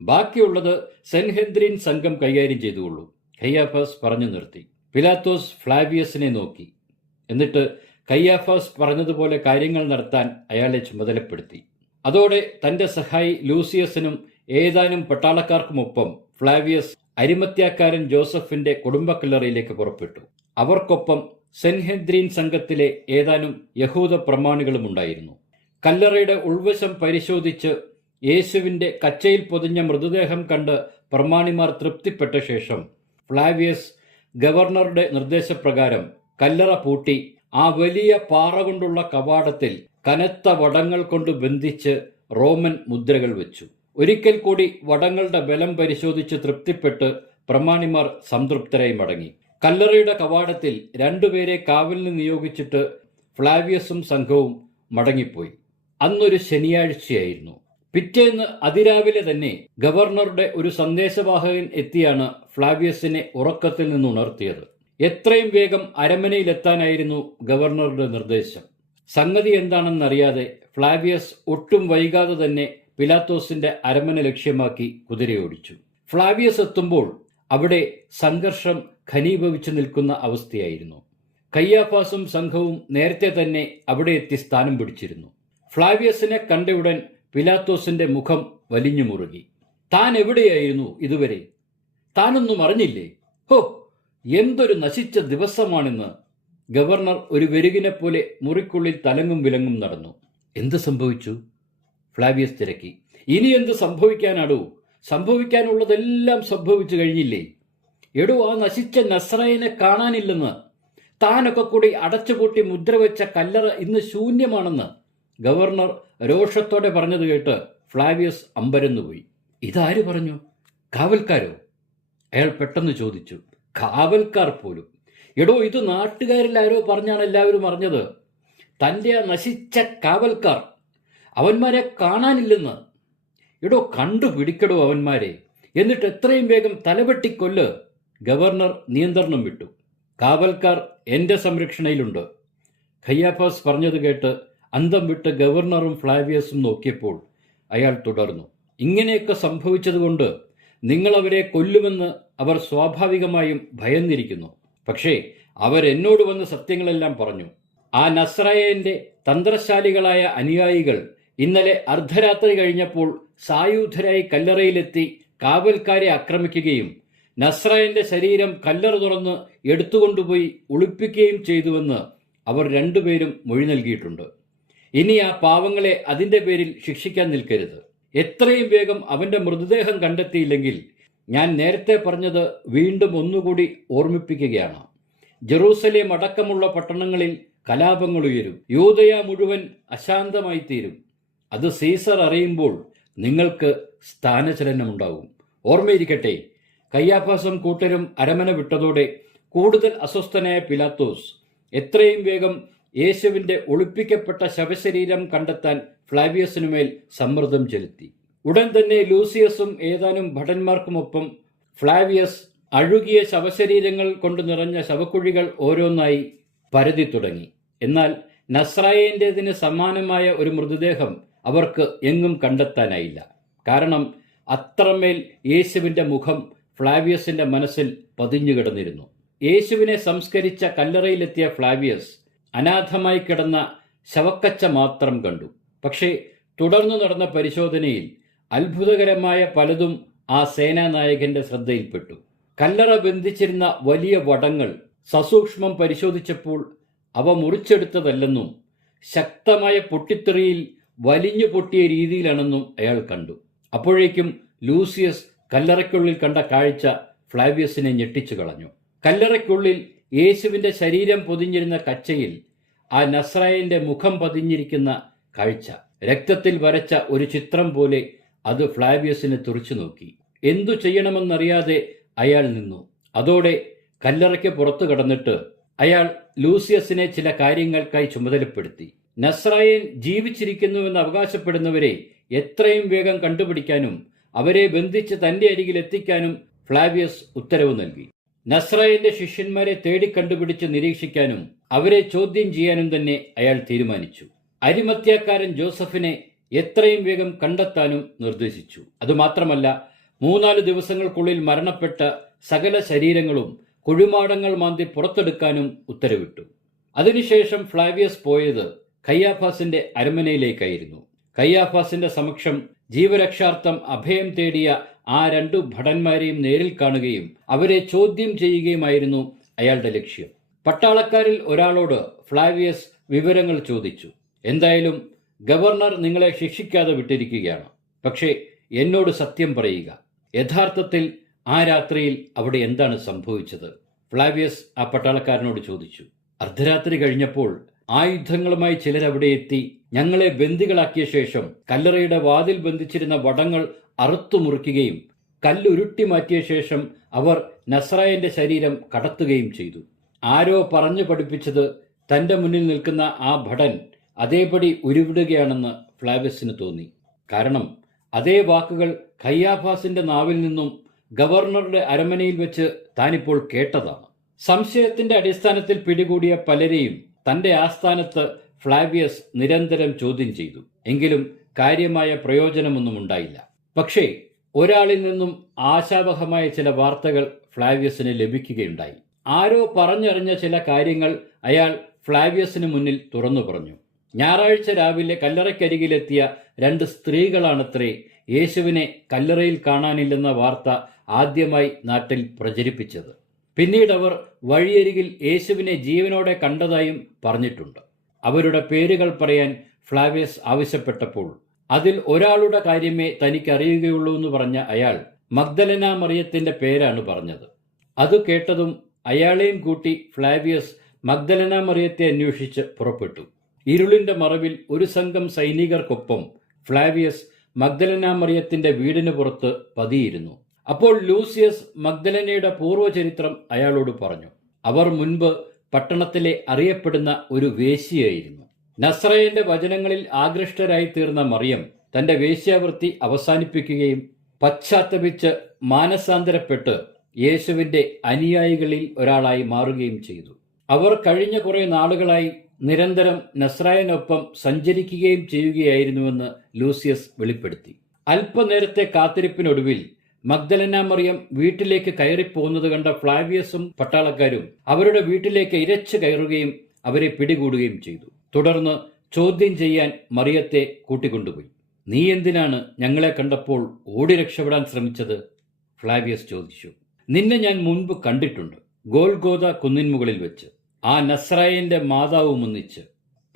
ബാക്കിയുള്ളത് സെൻഹെദ്രിൻ സംഘം കൈകാര്യം ചെയ്തുകൊള്ളും. കയ്യാഫാസ് പറഞ്ഞു നിർത്തി. പിലാത്തോസ് ഫ്ലാവിയസിനെ നോക്കി. എന്നിട്ട് കയ്യാഫാസ് പറഞ്ഞതുപോലെ കാര്യങ്ങൾ നടത്താൻ അയാളെ ചുമതലപ്പെടുത്തി. അതോടെ തന്റെ സഹായി ലൂസിയസിനും ഏതാനും പട്ടാളക്കാർക്കുമൊപ്പം ഫ്ലാവിയസ് അരിമത്യാക്കാരൻ ജോസഫിന്റെ കുടുംബക്കല്ലറയിലേക്ക് പുറപ്പെട്ടു. അവർക്കൊപ്പം സെൻഹെദ്രീൻ സംഘത്തിലെ ഏതാനും യഹൂദ പ്രമാണികളും ഉണ്ടായിരുന്നു. കല്ലറയുടെ ഉൾവശം പരിശോധിച്ച് യേശുവിന്റെ കച്ചയിൽ പൊതിഞ്ഞ മൃതദേഹം കണ്ട് പ്രമാണിമാർ തൃപ്തിപ്പെട്ട ശേഷം ഫ്ലാവിയസ് ഗവർണറുടെ നിർദ്ദേശപ്രകാരം കല്ലറ പൂട്ടി ആ വലിയ പാറ കൊണ്ടുള്ള കവാടത്തിൽ കനത്ത വടങ്ങൾ കൊണ്ട് ബന്ധിച്ച് റോമൻ മുദ്രകൾ വെച്ചു. ഒരിക്കൽ കൂടി വടങ്ങളുടെ ബലം പരിശോധിച്ച് തൃപ്തിപ്പെട്ട് പ്രമാണിമാർ സംതൃപ്തരായി മടങ്ങി. കല്ലറയുടെ കവാടത്തിൽ 2 പേരെ കാവലിന് നിയോഗിച്ചിട്ട് ഫ്ലാവിയസും സംഘവും മടങ്ങിപ്പോയി. അന്നൊരു ശനിയാഴ്ചയായിരുന്നു. പിറ്റേന്ന് അതിരാവിലെ തന്നെ ഗവർണറുടെ ഒരു സന്ദേശവാഹകൻ എത്തിയാണ് ഫ്ലാവിയസിനെ ഉറക്കത്തിൽ നിന്ന് ഉണർത്തിയത്. എത്രയും വേഗം അരമനയിലെത്താനായിരുന്നു ഗവർണറുടെ നിർദ്ദേശം. സംഗതി എന്താണെന്നറിയാതെ ഫ്ലാവിയസ് ഒട്ടും വൈകാതെ തന്നെ പിലാത്തോസിന്റെ അരമന ലക്ഷ്യമാക്കി കുതിരയോടിച്ചു. ഫ്ലാവിയസ് എത്തുമ്പോൾ അവിടെ സംഘർഷം ഘനീഭവിച്ചു നിൽക്കുന്ന അവസ്ഥയായിരുന്നു. കയ്യാഫാസും സംഘവും നേരത്തെ തന്നെ അവിടെ എത്തി സ്ഥാനം പിടിച്ചിരുന്നു. ഫ്ലാവിയസിനെ കണ്ടയുടൻ പിലാത്തോസിന്റെ മുഖം വലിഞ്ഞു മുറുകി. താൻ എവിടെയായിരുന്നു ഇതുവരെ? താനൊന്നും അറിഞ്ഞില്ലേ? ഹോ, എന്തൊരു നശിച്ച ദിവസമാണെന്ന്! ഗവർണർ ഒരു വെരുകിനെ പോലെ മുറിക്കുള്ളിൽ തലങ്ങും വിലങ്ങും നടന്നു. എന്ത് സംഭവിച്ചു? ഫ്ലാവിയസ് തിരക്കി. ഇനി എന്ത് സംഭവിക്കാനാടോ? സംഭവിക്കാനുള്ളതെല്ലാം സംഭവിച്ചു കഴിഞ്ഞില്ലേ? എടോ, ആ നശിച്ച നസ്രായനെ കാണാനില്ലെന്ന്. താനൊക്കെ കൂടി അടച്ചുപൂട്ടി മുദ്രവെച്ച കല്ലറ ഇന്ന് ശൂന്യമാണെന്ന് ഗവർണർ രോഷത്തോടെ പറഞ്ഞത് കേട്ട് ഫ്ലാവിയസ് അമ്പരന്നുപോയി. ഇതാര് പറഞ്ഞു? കാവൽക്കാരോ? അയാൾ പെട്ടെന്ന് ചോദിച്ചു. കാവൽക്കാർ പോലും? എടോ, ഇത് നാട്ടുകാരിൽ ആരോ പറഞ്ഞാണ് എല്ലാവരും അറിഞ്ഞത്. തൻ്റെ ആ നശിച്ച കാവൽക്കാർ, അവന്മാരെ കാണാനില്ലെന്ന്. എടോ, കണ്ടുപിടിക്കടോ അവന്മാരെ, എന്നിട്ട് എത്രയും വേഗം തലവെട്ടിക്കൊല്ല്. ഗവർണർ നിയന്ത്രണം വിട്ടു. കാവൽക്കാർ എന്റെ സംരക്ഷണയിലുണ്ട്. കയ്യാഫാസ് പറഞ്ഞത് കേട്ട് അന്തം വിട്ട് ഗവർണറും ഫ്ലാവിയസും നോക്കിയപ്പോൾ അയാൾ തുടർന്നു. ഇങ്ങനെയൊക്കെ സംഭവിച്ചതുകൊണ്ട് നിങ്ങളവരെ കൊല്ലുമെന്ന് അവർ സ്വാഭാവികമായും ഭയന്നിരിക്കുന്നു. പക്ഷേ അവരെന്നോട് വന്ന് സത്യങ്ങളെല്ലാം പറഞ്ഞു. ആ നസ്രായന്റെ തന്ത്രശാലികളായ അനുയായികൾ ഇന്നലെ അർദ്ധരാത്രി കഴിഞ്ഞപ്പോൾ സായുധരായി കല്ലറയിലെത്തി കാവൽക്കാരെ ആക്രമിക്കുകയും നസ്രായന്റെ ശരീരം കല്ലറ തുറന്ന് എടുത്തുകൊണ്ടുപോയി ഒളിപ്പിക്കുകയും ചെയ്തുവെന്ന് അവർ 2 പേരും മൊഴി നൽകിയിട്ടുണ്ട്. ഇനി ആ പാവങ്ങളെ അതിന്റെ പേരിൽ ശിക്ഷിക്കാൻ നിൽക്കരുത്. എത്രയും വേഗം അവന്റെ മൃതദേഹം കണ്ടെത്തിയില്ലെങ്കിൽ ഞാൻ നേരത്തെ പറഞ്ഞത് വീണ്ടും ഒന്നുകൂടി ഓർമ്മിപ്പിക്കുകയാണ്. ജെറൂസലേം അടക്കമുള്ള പട്ടണങ്ങളിൽ കലാപങ്ങൾ ഉയരും. യൂദയ മുഴുവൻ അശാന്തമായി തീരും. അത് സീസർ അറിയുമ്പോൾ നിങ്ങൾക്ക് സ്ഥാനചലനമുണ്ടാകും. ഓർമ്മയിരിക്കട്ടെ, കയ്യാഫാസും കൂട്ടരും അരമന വിട്ടതോടെ കൂടുതൽ അസ്വസ്ഥനായ പിലാത്തോസ് എത്രയും വേഗം യേശുവിന്റെ ഒളിപ്പിക്കപ്പെട്ട ശവശരീരം കണ്ടെത്താൻ ഫ്ലാവിയസിനുമേൽ സമ്മർദ്ദം ചെലുത്തി. ഉടൻ തന്നെ ലൂസിയസും ഏതാനും ഭടന്മാർക്കുമൊപ്പം ഫ്ലാവിയസ് അഴുകിയ ശവശരീരങ്ങൾ കൊണ്ട് നിറഞ്ഞ ശവക്കുഴികൾ ഓരോന്നായി പരതി തുടങ്ങി. എന്നാൽ നസ്രായന്റേതിന് സമാനമായ ഒരു മൃതദേഹം അവർക്ക് എങ്ങും കണ്ടെത്താനായില്ല. കാരണം അത്രമേൽ യേശുവിന്റെ മുഖം ഫ്ലാവിയസിന്റെ മനസ്സിൽ പതിഞ്ഞുകിടന്നിരുന്നു. യേശുവിനെ സംസ്കരിച്ച കല്ലറയിലെത്തിയ ഫ്ലാവിയസ് അനാഥമായി കിടന്ന ശവക്കച്ച മാത്രം കണ്ടു. പക്ഷേ തുടർന്നു നടന്ന പരിശോധനയിൽ അത്ഭുതകരമായ പലതും ആ സേനാനായകന്റെ ശ്രദ്ധയിൽപ്പെട്ടു. കല്ലറ ബന്ധിച്ചിരുന്ന വലിയ വടങ്ങൾ സസൂക്ഷ്മം പരിശോധിച്ചപ്പോൾ അവ മുറിച്ചെടുത്തതല്ലെന്നും ശക്തമായ പൊട്ടിത്തെറിയിൽ വലിഞ്ഞു പൊട്ടിയ രീതിയിലാണെന്നും അയാൾ കണ്ടു. അപ്പോഴേക്കും ലൂസിയസ് കല്ലറയ്ക്കുള്ളിൽ കണ്ട കാഴ്ച ഫ്ലാവിയസിനെ ഞെട്ടിച്ചു കളഞ്ഞു. കല്ലറയ്ക്കുള്ളിൽ യേശുവിന്റെ ശരീരം പൊതിഞ്ഞിരുന്ന കച്ചയിൽ ആ നസ്രായന്റെ മുഖം പതിഞ്ഞിരിക്കുന്ന കാഴ്ച രക്തത്തിൽ വരച്ച ഒരു ചിത്രം പോലെ അത് ഫ്ലാവിയസിനെ തുറിച്ചു നോക്കി. എന്തു ചെയ്യണമെന്നറിയാതെ അയാൾ നിന്നു. അതോടെ കല്ലറയ്ക്ക് പുറത്തു കടന്നിട്ട് അയാൾ ലൂസിയസിനെ ചില കാര്യങ്ങൾക്കായി ചുമതലപ്പെടുത്തി. നസ്രായൻ ജീവിച്ചിരിക്കുന്നുവെന്ന് അവകാശപ്പെടുന്നവരെ എത്രയും വേഗം കണ്ടുപിടിക്കാനും അവരെ ബന്ധിച്ച് തന്റെ അരികിൽ എത്തിക്കാനും ഫ്ലാവിയസ് ഉത്തരവ് നൽകി. നസ്രായന്റെ ശിഷ്യന്മാരെ തേടിക്കണ്ടുപിടിച്ച് നിരീക്ഷിക്കാനും അവരെ ചോദ്യം ചെയ്യാനും തന്നെ അയാൾ തീരുമാനിച്ചു. അരിമത്യാക്കാരൻ ജോസഫിനെ എത്രയും വേഗം കണ്ടെത്താനും നിർദ്ദേശിച്ചു. അതുമാത്രമല്ല, 3-4 ദിവസങ്ങൾക്കുള്ളിൽ മരണപ്പെട്ട സകല ശരീരങ്ങളും കുഴിമാടങ്ങൾ മാന്തി പുറത്തെടുക്കാനും ഉത്തരവിട്ടു. അതിനുശേഷം ഫ്ലാവിയസ് പോയത് കയ്യാഫാസിന്റെ അരമനയിലേക്കായിരുന്നു. കയ്യാഫാസിന്റെ സമക്ഷം ജീവരക്ഷാർത്ഥം അഭയം തേടിയ ആ 2 ഭടന്മാരെയും നേരിൽ കാണുകയും അവരെ ചോദ്യം ചെയ്യുകയുമായിരുന്നു അയാളുടെ ലക്ഷ്യം. പട്ടാളക്കാരിൽ ഒരാളോട് ഫ്ലാവിയസ് വിവരങ്ങൾ ചോദിച്ചു. എന്തായാലും ഗവർണർ നിങ്ങളെ ശിക്ഷിക്കാതെ വിട്ടിരിക്കുകയാണ്. പക്ഷേ എന്നോട് സത്യം പറയുക, യഥാർത്ഥത്തിൽ ആ രാത്രിയിൽ അവിടെ എന്താണ് സംഭവിച്ചത്? ഫ്ലാവിയസ് ആ പട്ടാളക്കാരനോട് ചോദിച്ചു. അർദ്ധരാത്രി കഴിഞ്ഞപ്പോൾ ആയുധങ്ങളുമായി ചിലരവിടെ എത്തി ഞങ്ങളെ ബന്ദികളാക്കിയ ശേഷം കല്ലറയുടെ വാതിൽ ബന്ധിച്ചിരുന്ന വടങ്ങൾ അറുത്തു മുറിക്കുകയും കല്ലുരുട്ടി മാറ്റിയ ശേഷം അവർ നസ്രായന്റെ ശരീരം കടത്തുകയും ചെയ്തു. ആരോ പറഞ്ഞു പഠിപ്പിച്ചത് തന്റെ മുന്നിൽ നിൽക്കുന്ന ആ ഭടൻ അതേപടി ഉരുവിടുകയാണെന്ന് ഫ്ലാവിയസിന് തോന്നി. കാരണം അതേ വാക്കുകൾ കയ്യാഫാസിന്റെ നാവിൽ നിന്നും ഗവർണറുടെ അരമനയിൽ വെച്ച് താനിപ്പോൾ കേട്ടതാണ്. സംശയത്തിന്റെ അടിസ്ഥാനത്തിൽ പിടികൂടിയ പലരെയും തന്റെ ആസ്ഥാനത്ത് ഫ്ലാവിയസ് നിരന്തരം ചോദ്യം ചെയ്തു. എങ്കിലും കാര്യമായ പ്രയോജനമൊന്നും ഉണ്ടായില്ല. പക്ഷേ ഒരാളിൽ നിന്നും ആശാവഹമായ ചില വാർത്തകൾ ഫ്ലാവിയസിന് ലഭിക്കുകയുണ്ടായി. ആരോ പറഞ്ഞറിഞ്ഞ ചില കാര്യങ്ങൾ അയാൾ ഫ്ലാവിയസിന് മുന്നിൽ തുറന്നു പറഞ്ഞു. ഞായറാഴ്ച രാവിലെ കല്ലറയ്ക്കരികിലെത്തിയ 2 സ്ത്രീകളാണത്രേ യേശുവിനെ കല്ലറയിൽ കാണാനില്ലെന്ന വാർത്ത ആദ്യമായി നാട്ടിൽ പ്രചരിപ്പിച്ചത്. പിന്നീടവർ വഴിയരികിൽ യേശുവിനെ ജീവനോടെ കണ്ടതായും പറഞ്ഞിട്ടുണ്ട്. അവരുടെ പേരുകൾ പറയാൻ ഫ്ലാവിയസ് ആവശ്യപ്പെട്ടപ്പോൾ അതിൽ ഒരാളുടെ കാര്യമേ തനിക്കറിയുകയുള്ളൂ എന്ന് പറഞ്ഞ അയാൾ മഗ്ദലന മറിയത്തിന്റെ പേരാണ് പറഞ്ഞത്. അത് കേട്ടതും അയാളെയും കൂട്ടി ഫ്ലാവിയസ് മഗ്ദലന മറിയത്തെ അന്വേഷിച്ച് പുറപ്പെട്ടു. ഇരുളിന്റെ മറവിൽ ഒരു സംഘം സൈനികർക്കൊപ്പം ഫ്ലാവിയസ് മഗ്ദലന മറിയത്തിന്റെ വീടിന് പുറത്ത് പതിയിരുന്നു. അപ്പോൾ ലൂസിയസ് മഗ്ദലനയുടെ പൂർവ്വചരിത്രം അയാളോട് പറഞ്ഞു. അവർ മുൻപ് പട്ടണത്തിലെ അറിയപ്പെടുന്ന ഒരു വേശ്യയായിരുന്നു. നസ്രായന്റെ വചനങ്ങളിൽ ആകൃഷ്ടരായി തീർന്ന മറിയം തന്റെ വേശ്യാവൃത്തി അവസാനിപ്പിക്കുകയും പശ്ചാത്തപിച്ച് മാനസാന്തരപ്പെട്ട് യേശുവിന്റെ അനുയായികളിൽ ഒരാളായി മാറുകയും ചെയ്തു. അവർ കഴിഞ്ഞ കുറെ നാളുകളായി നിരന്തരം നസ്രായനൊപ്പം സഞ്ചരിക്കുകയും ചെയ്യുകയായിരുന്നുവെന്ന് ലൂസിയസ് വെളിപ്പെടുത്തി. അല്പനേരത്തെ കാത്തിരിപ്പിനൊടുവിൽ മഗ്ദലന മറിയം വീട്ടിലേക്ക് കയറിപ്പോകുന്നത് കണ്ട ഫ്ലാവിയസും പട്ടാളക്കാരും അവരുടെ വീട്ടിലേക്ക് ഇരച്ചു കയറുകയും അവരെ പിടികൂടുകയും ചെയ്തു. തുടർന്ന് ചോദ്യം ചെയ്യാൻ മറിയത്തെ കൂട്ടിക്കൊണ്ടുപോയി. നീ എന്തിനാണ് ഞങ്ങളെ കണ്ടപ്പോൾ ഓടി രക്ഷപ്പെടാൻ ശ്രമിച്ചത്? ഫ്ലാവിയസ് ചോദിച്ചു. നിന്നെ ഞാൻ മുൻപ് കണ്ടിട്ടുണ്ട്, ഗോൽഗോഥ കുന്നിൻമുകളിൽ വെച്ച്, ആ നസ്രായന്റെ മാതാവ് ഒന്നിച്ച്.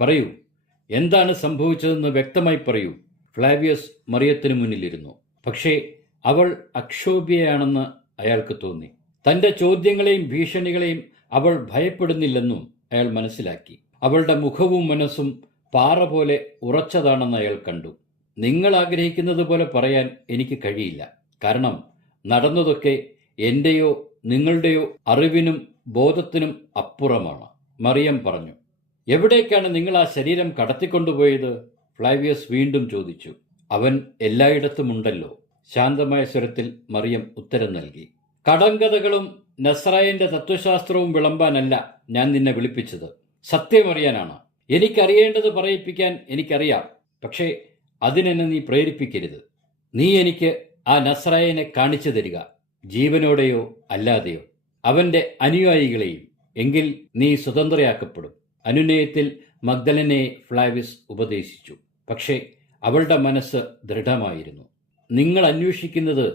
പറയൂ, എന്താണ് സംഭവിച്ചതെന്ന് വ്യക്തമായി പറയൂ. ഫ്ലാവിയസ് മറിയത്തിനു മുന്നിലിരുന്നു. പക്ഷേ അവൾ അക്ഷോഭ്യയാണെന്ന് അയാൾക്ക് തോന്നി. തന്റെ ചോദ്യങ്ങളെയും ഭീഷണികളെയും അവൾ ഭയപ്പെടുന്നില്ലെന്നും അയാൾ മനസ്സിലാക്കി. അവളുടെ മുഖവും മനസ്സും പാറ പോലെ ഉറച്ചതാണെന്ന് അയാൾ കണ്ടു. നിങ്ങൾ ആഗ്രഹിക്കുന്നത് പോലെ പറയാൻ എനിക്ക് കഴിയില്ല. കാരണം നടന്നതൊക്കെ എന്റെയോ നിങ്ങളുടെയോ അറിവിനും ബോധത്തിനും അപ്പുറമാണ്. മറിയം പറഞ്ഞു. എവിടേക്കാണ് നിങ്ങൾ ആ ശരീരം കടത്തിക്കൊണ്ടുപോയത്? ഫ്ലാവിയസ് വീണ്ടും ചോദിച്ചു. അവൻ എല്ലായിടത്തുമുണ്ടല്ലോ. ശാന്തമായ സ്വരത്തിൽ മറിയം ഉത്തരം നൽകി. കടങ്കഥകളും നസ്രായന്റെ തത്വശാസ്ത്രവും വിളമ്പാനല്ല ഞാൻ നിന്നെ വിളിപ്പിച്ചത്. സത്യമറിയാനാണ്. എനിക്കറിയേണ്ടത് പറയിപ്പിക്കാൻ എനിക്കറിയാം. പക്ഷേ അതിനെന്നെ നീ പ്രേരിപ്പിക്കരുത്. നീ എനിക്ക് ആ നസ്രായനെ കാണിച്ചു തരിക, ജീവനോടെയോ അല്ലാതെയോ, അവന്റെ അനുയായികളെയും. എങ്കിൽ നീ സ്വതന്ത്രയാക്കപ്പെടും. അനുനയത്തിൽ മഗ്ദലനയെ ഫ്ലാവിയസ് ഉപദേശിച്ചു. പക്ഷേ അവളുടെ മനസ്സ് ദൃഢമായിരുന്നു. നിങ്ങൾ അന്വേഷിക്കുന്നത്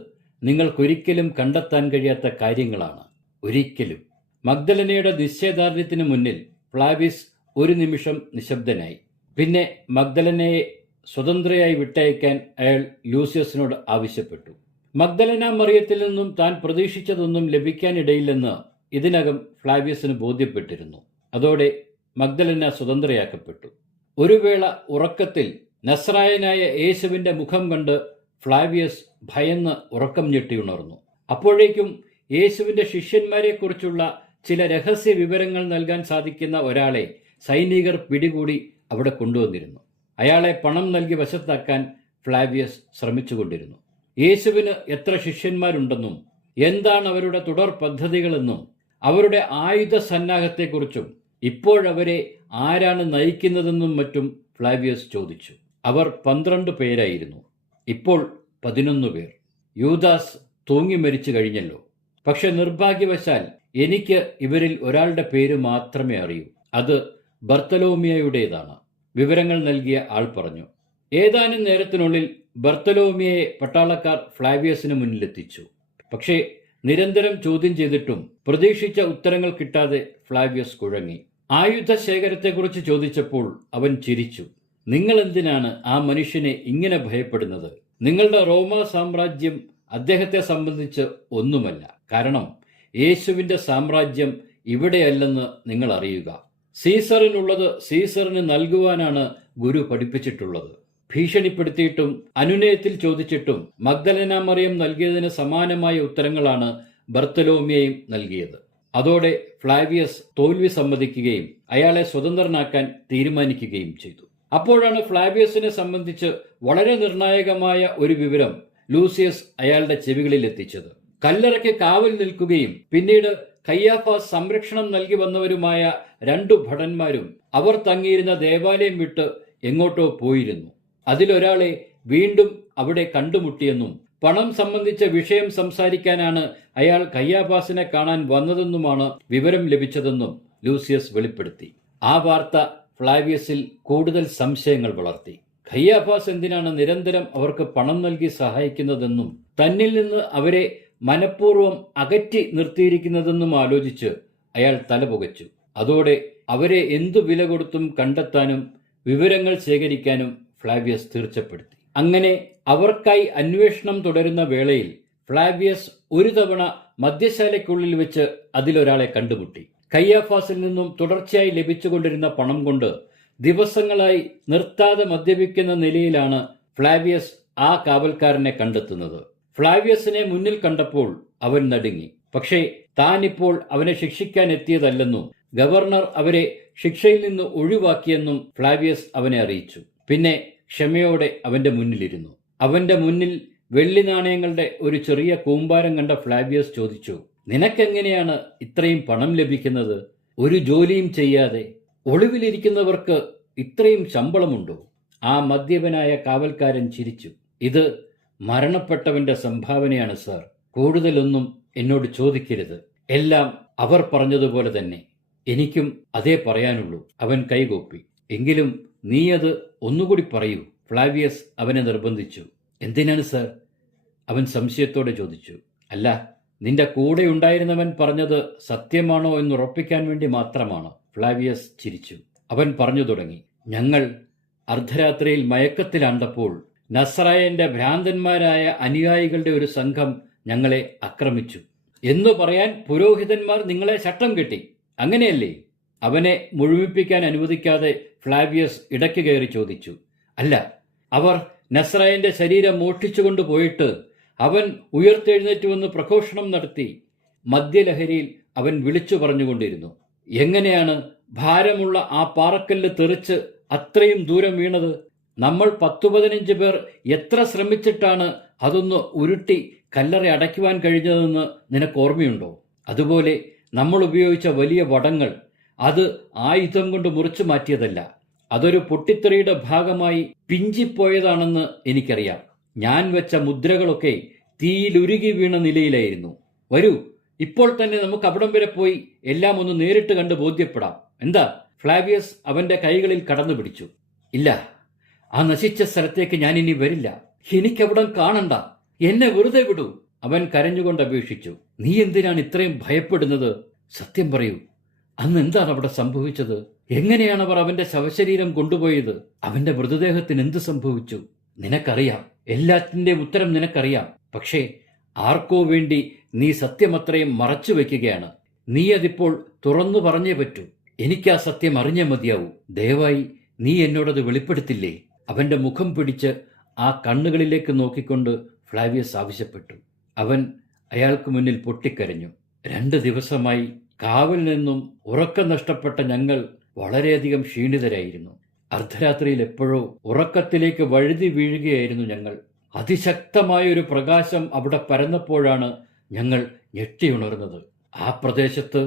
നിങ്ങൾക്കൊരിക്കലും കണ്ടെത്താൻ കഴിയാത്ത കാര്യങ്ങളാണ്. ഒരിക്കലും. മഗ്ദലനയുടെ നിശ്ചയദാർഢ്യത്തിന് മുന്നിൽ ഫ്ലാവിയസ് ഒരു നിമിഷം നിശബ്ദനായി. പിന്നെ മഗ്ദലനയെ സ്വതന്ത്രയായി വിട്ടയക്കാൻ അയാൾ ലൂസിയസിനോട് ആവശ്യപ്പെട്ടു. മഗ്ദലന മറിയത്തിൽ നിന്നും താൻ പ്രതീക്ഷിച്ചതൊന്നും ലഭിക്കാനിടയില്ലെന്ന് ഇതിനകം ഫ്ലാവിയസിന് ബോധ്യപ്പെട്ടിരുന്നു. അതോടെ മഗ്ദലന സ്വതന്ത്രയാക്കപ്പെട്ടു. ഒരു വേള ഉറക്കത്തിൽ നസ്രായനായ യേശുവിന്റെ മുഖം കണ്ട് ഫ്ലാവിയസ് ഭയന്ന് ഉറക്കം ഞെട്ടിയുണർന്നു. അപ്പോഴേക്കും യേശുവിന്റെ ശിഷ്യന്മാരെക്കുറിച്ചുള്ള ചില രഹസ്യ വിവരങ്ങൾ നൽകാൻ സാധിക്കുന്ന ഒരാളെ സൈനികർ പിടികൂടി അവിടെ കൊണ്ടുവന്നിരുന്നു. അയാളെ പണം നൽകി വശത്താക്കാൻ ഫ്ലാവിയസ് ശ്രമിച്ചുകൊണ്ടിരുന്നു. യേശുവിന് എത്ര ശിഷ്യന്മാരുണ്ടെന്നും എന്താണ് അവരുടെ തുടർ പദ്ധതികളെന്നും അവരുടെ ആയുധ സന്നാഹത്തെക്കുറിച്ചും ഇപ്പോഴവരെ ആരാണ് നയിക്കുന്നതെന്നും മറ്റും ഫ്ലാവിയസ് ചോദിച്ചു. അവർ 12 പേരായിരുന്നു. ഇപ്പോൾ 11 പേർ. യൂദാസ് തൂങ്ങി മരിച്ചു കഴിഞ്ഞല്ലോ. പക്ഷെ നിർഭാഗ്യവശാൽ എനിക്ക് ഇവരിൽ ഒരാളുടെ പേര് മാത്രമേ അറിയൂ. അത് ബർത്തലോമിയയുടേതാണ്. വിവരങ്ങൾ നൽകിയ ആൾ പറഞ്ഞു. ഏതാനും നേരത്തിനുള്ളിൽ ബർത്തലോമിയയെ പട്ടാളക്കാർ ഫ്ലാവിയസിന് മുന്നിലെത്തിച്ചു. പക്ഷേ നിരന്തരം ചോദ്യം ചെയ്തിട്ടും പ്രതീക്ഷിച്ച ഉത്തരങ്ങൾ കിട്ടാതെ ഫ്ലാവിയസ് കുഴങ്ങി. ആയുധ ശേഖരത്തെക്കുറിച്ച് ചോദിച്ചപ്പോൾ അവൻ ചിരിച്ചു. നിങ്ങൾ എന്തിനാണ് ആ മനുഷ്യനെ ഇങ്ങനെ ഭയപ്പെടുന്നത്? നിങ്ങളുടെ റോമാ സാമ്രാജ്യം അദ്ദേഹത്തെ സംബന്ധിച്ച് ഒന്നുമല്ല. കാരണം യേശുവിന്റെ സാമ്രാജ്യം ഇവിടെയല്ലെന്ന് നിങ്ങൾ അറിയുക. സീസറിനുള്ളത് സീസറിന് നൽകുവാനാണ് ഗുരു പഠിപ്പിച്ചിട്ടുള്ളത്. ഭീഷണിപ്പെടുത്തിയിട്ടും അനുനയത്തിൽ ചോദിച്ചിട്ടും മഗ്ദലന മറിയം നൽകിയതിന് സമാനമായ ഉത്തരങ്ങളാണ് ബർത്തലോമിയയും നൽകിയത്. അതോടെ ഫ്ലാവിയസ് തോൽവി സമ്മതിക്കുകയും അയാളെ സ്വതന്ത്രനാക്കാൻ തീരുമാനിക്കുകയും ചെയ്തു. അപ്പോഴാണ് ഫ്ലാവിയസിനെ സംബന്ധിച്ച് വളരെ നിർണായകമായ ഒരു വിവരം ലൂസിയസ് അയാളുടെ ചെവികളിൽ എത്തിച്ചത്. കല്ലറയ്ക്ക് കാവൽ നിൽക്കുകയും പിന്നീട് കയ്യാഫാസ് സംരക്ഷണം നൽകി വന്നവരുമായ 2 ഭടന്മാരും അവർ തങ്ങിയിരുന്ന ദേവാലയം വിട്ട് എങ്ങോട്ടോ പോയിരുന്നു. അതിലൊരാളെ വീണ്ടും അവിടെ കണ്ടുമുട്ടിയെന്നും പണം സംബന്ധിച്ച വിഷയം സംസാരിക്കാനാണ് അയാൾ കയ്യാഫാസിനെ കാണാൻ വന്നതെന്നുമാണ് വിവരം ലഭിച്ചതെന്നും ലൂസിയസ് വെളിപ്പെടുത്തി. ആ വാർത്ത ഫ്ലാവിയസിൽ കൂടുതൽ സംശയങ്ങൾ വളർത്തി. കയ്യാഫാസ് എന്തിനാണ് നിരന്തരം അവർക്ക് പണം നൽകി സഹായിക്കുന്നതെന്നും തന്നിൽ നിന്ന് അവരെ മനഃപൂർവ്വം അകറ്റി നിർത്തിയിരിക്കുന്നതെന്നും ആലോചിച്ച് അയാൾ തലപുകച്ചു. അതോടെ അവരെ എന്തു വില കൊടുത്തും കണ്ടെത്താനും വിവരങ്ങൾ ശേഖരിക്കാനും ഫ്ലാവിയസ് തീർച്ചപ്പെടുത്തി. അങ്ങനെ അവർക്കായി അന്വേഷണം തുടരുന്ന വേളയിൽ ഫ്ലാവിയസ് ഒരു തവണ മദ്യശാലയ്ക്കുള്ളിൽ വെച്ച് അതിലൊരാളെ കണ്ടുമുട്ടി. കയ്യാഫാസിൽ നിന്നും തുടർച്ചയായി ലഭിച്ചുകൊണ്ടിരുന്ന പണം കൊണ്ട് ദിവസങ്ങളായി നിർത്താതെ മദ്യപിക്കുന്ന നിലയിലാണ് ഫ്ലാവിയസ് ആ കാവൽക്കാരനെ കണ്ടെത്തുന്നത്. ഫ്ലാവിയസിനെ മുന്നിൽ കണ്ടപ്പോൾ അവൻ നടുങ്ങി. പക്ഷേ താനിപ്പോൾ അവനെ ശിക്ഷിക്കാൻ എത്തിയതല്ലെന്നും ഗവർണർ അവരെ ശിക്ഷയിൽ നിന്ന് ഒഴിവാക്കിയെന്നും ഫ്ലാവിയസ് അവനെ അറിയിച്ചു. പിന്നെ ക്ഷമയോടെ അവന്റെ മുന്നിലിരുന്നു. അവന്റെ മുന്നിൽ വെള്ളി നാണയങ്ങളുടെ ഒരു ചെറിയ കൂമ്പാരം കണ്ട ഫ്ലാവിയസ് ചോദിച്ചു, നിനക്കെങ്ങനെയാണ് ഇത്രയും പണം ലഭിക്കുന്നത്? ഒരു ജോലിയും ചെയ്യാതെ ഒളിവിലിരിക്കുന്നവർക്ക് ഇത്രയും ശമ്പളമുണ്ടോ? ആ മദ്യപനായ കാവൽക്കാരൻ ചിരിച്ചു. ഇത് മരണപ്പെട്ടവന്റെ സംഭാവനയാണ് സാർ. കൂടുതലൊന്നും എന്നോട് ചോദിക്കരുത്. എല്ലാം അവർ പറഞ്ഞതുപോലെ തന്നെ. എനിക്കും അതേ പറയാനുള്ളൂ. അവൻ കൈകൂപ്പി. എങ്കിലും നീ അത് ഒന്നുകൂടി പറയൂ, ഫ്ലാവിയസ് അവനെ നിർബന്ധിച്ചു. എന്തിനാണ് സാർ? അവൻ സംശയത്തോടെ ചോദിച്ചു. അല്ല, നിന്റെ കൂടെ ഉണ്ടായിരുന്നവൻ പറഞ്ഞത് സത്യമാണോ എന്ന് ഉറപ്പിക്കാൻ വേണ്ടി മാത്രമാണ്. ഫ്ലാവിയസ് ചിരിച്ചു. അവൻ പറഞ്ഞു തുടങ്ങി. ഞങ്ങൾ അർദ്ധരാത്രിയിൽ മയക്കത്തിലാണ്ടപ്പോൾ നസ്രായന്റെ ഭ്രാന്തന്മാരായ അനുയായികളുടെ ഒരു സംഘം ഞങ്ങളെ ആക്രമിച്ചു എന്നു പറയാൻ പുരോഹിതന്മാർ നിങ്ങളെ ചട്ടം കെട്ടി, അങ്ങനെയല്ലേ? അവനെ മുഴുമിപ്പിക്കാൻ അനുവദിക്കാതെ ഫ്ലാവിയസ് ഇടയ്ക്ക് കയറി ചോദിച്ചു. അല്ല, അവർ നസ്രായന്റെ ശരീരം മോഷ്ടിച്ചുകൊണ്ടു പോയിട്ട് അവൻ ഉയർത്തെഴുന്നേറ്റുവെന്ന് പ്രഘോഷണം നടത്തി. മദ്യലഹരിയിൽ അവൻ വിളിച്ചു പറഞ്ഞുകൊണ്ടിരുന്നു. എങ്ങനെയാണ് ഭാരമുള്ള ആ പാറക്കല്ല് തെറിച്ച് അത്രയും ദൂരം വീണത്? നമ്മൾ 10-15 പേർ എത്ര ശ്രമിച്ചിട്ടാണ് അതൊന്ന് ഉരുട്ടി കല്ലറ അടയ്ക്കുവാൻ കഴിഞ്ഞതെന്ന് നിനക്ക് ഓർമ്മയുണ്ടോ? അതുപോലെ നമ്മൾ ഉപയോഗിച്ച വലിയ വടങ്ങൾ അത് ആയുധം കൊണ്ട് മുറിച്ചു മാറ്റിയതല്ല. അതൊരു പൊട്ടിത്തെറിയുടെ ഭാഗമായി പിഞ്ചിപ്പോയതാണെന്ന് എനിക്കറിയാം. ഞാൻ വെച്ച മുദ്രകളൊക്കെ തീയിലുരുകി വീണ നിലയിലായിരുന്നു. വരൂ, ഇപ്പോൾ തന്നെ നമുക്ക് അവിടം വരെ പോയി എല്ലാം ഒന്ന് നേരിട്ട് കണ്ട് ബോധ്യപ്പെടാം. എന്താ? ഫ്ലാവിയസ് അവന്റെ കൈകളിൽ കടന്നു പിടിച്ചു. ഇല്ല, ആ നശിച്ച സ്ഥലത്തേക്ക് ഞാൻ ഇനി വരില്ല. എനിക്കവിടം കാണണ്ട. എന്നെ വെറുതെ വിടൂ. അവൻ കരഞ്ഞുകൊണ്ട് അപേക്ഷിച്ചു. നീ എന്തിനാണ് ഇത്രയും ഭയപ്പെടുന്നത്? സത്യം പറയൂ, അന്ന് എന്താണ് അവിടെ സംഭവിച്ചത്? എങ്ങനെയാണ് അവർ അവന്റെ ശവശരീരം കൊണ്ടുപോയത്? അവന്റെ മൃതദേഹത്തിന് എന്ത് സംഭവിച്ചു? നിനക്കറിയാം, എല്ലാറ്റിന്റെ ഉത്തരം നിനക്കറിയാം. പക്ഷേ ആർക്കോ വേണ്ടി നീ സത്യമത്രയും മറച്ചു വയ്ക്കുകയാണ്. നീ അതിപ്പോൾ തുറന്നു പറഞ്ഞേ പറ്റൂ. എനിക്ക് ആ സത്യം അറിഞ്ഞേ മതിയാവൂ. ദയവായി നീ എന്നോടത് വെളിപ്പെടുത്തില്ലേ? അവന്റെ മുഖം പിടിച്ച് ആ കണ്ണുകളിലേക്ക് നോക്കിക്കൊണ്ട് ഫ്ലാവിയസ് ആവശ്യപ്പെട്ടു. അവൻ അയാൾക്ക് മുന്നിൽ പൊട്ടിക്കരഞ്ഞു. 2 ദിവസമായി കാവൽ നിന്നും ഉറക്കം നഷ്ടപ്പെട്ട ഞങ്ങൾ വളരെയധികം ക്ഷീണിതരായിരുന്നു. അർദ്ധരാത്രിയിൽ എപ്പോഴോ ഉറക്കത്തിലേക്ക് വഴുതി വീഴുകയായിരുന്നു ഞങ്ങൾ. അതിശക്തമായൊരു പ്രകാശം അവിടെ പരന്നപ്പോഴാണ് ഞങ്ങൾ ഞെട്ടിയുണർന്നത്. ആ പ്രദേശത്ത്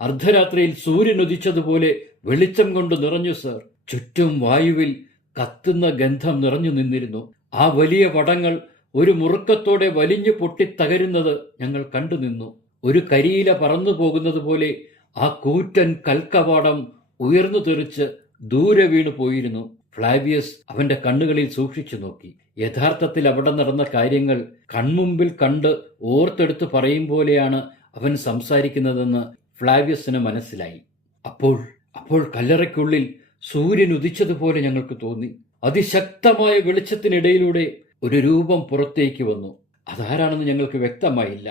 അർദ്ധരാത്രിയിൽ സൂര്യൻ ഉദിച്ചതുപോലെ വെളിച്ചം കൊണ്ട് നിറഞ്ഞു സർ. ചുറ്റും വായുവിൽ കത്തുന്ന ഗന്ധം നിറഞ്ഞു നിന്നിരുന്നു. ആ വലിയ വടങ്ങൾ ഒരു മുറുക്കത്തോടെ വലിഞ്ഞു പൊട്ടിത്തകരുന്നത് ഞങ്ങൾ കണ്ടുനിന്നു. ഒരു കരിയില പറന്നു പോകുന്നത് പോലെ ആ കൂറ്റൻ കൽക്കവാടം ഉയർന്നു തെറിച്ച് ദൂരെ വീണു പോയിരുന്നു. ഫ്ലാവിയസ് അവന്റെ കണ്ണുകളിൽ സൂക്ഷിച്ചു നോക്കി. യഥാർത്ഥത്തിൽ അവിടെ നടന്ന കാര്യങ്ങൾ കൺമുമ്പിൽ കണ്ട് ഓർത്തെടുത്ത് പറയും പോലെയാണ് അവൻ സംസാരിക്കുന്നതെന്ന് ഫ്ലാവിയസിന് മനസ്സിലായി. അപ്പോൾ കല്ലറയ്ക്കുള്ളിൽ സൂര്യൻ ഉദിച്ചതുപോലെ ഞങ്ങൾക്ക് തോന്നി. അതിശക്തമായ വെളിച്ചത്തിനിടയിലൂടെ ഒരു രൂപം പുറത്തേക്ക് വന്നു. അതാരാണെന്ന് ഞങ്ങൾക്ക് വ്യക്തമായില്ല.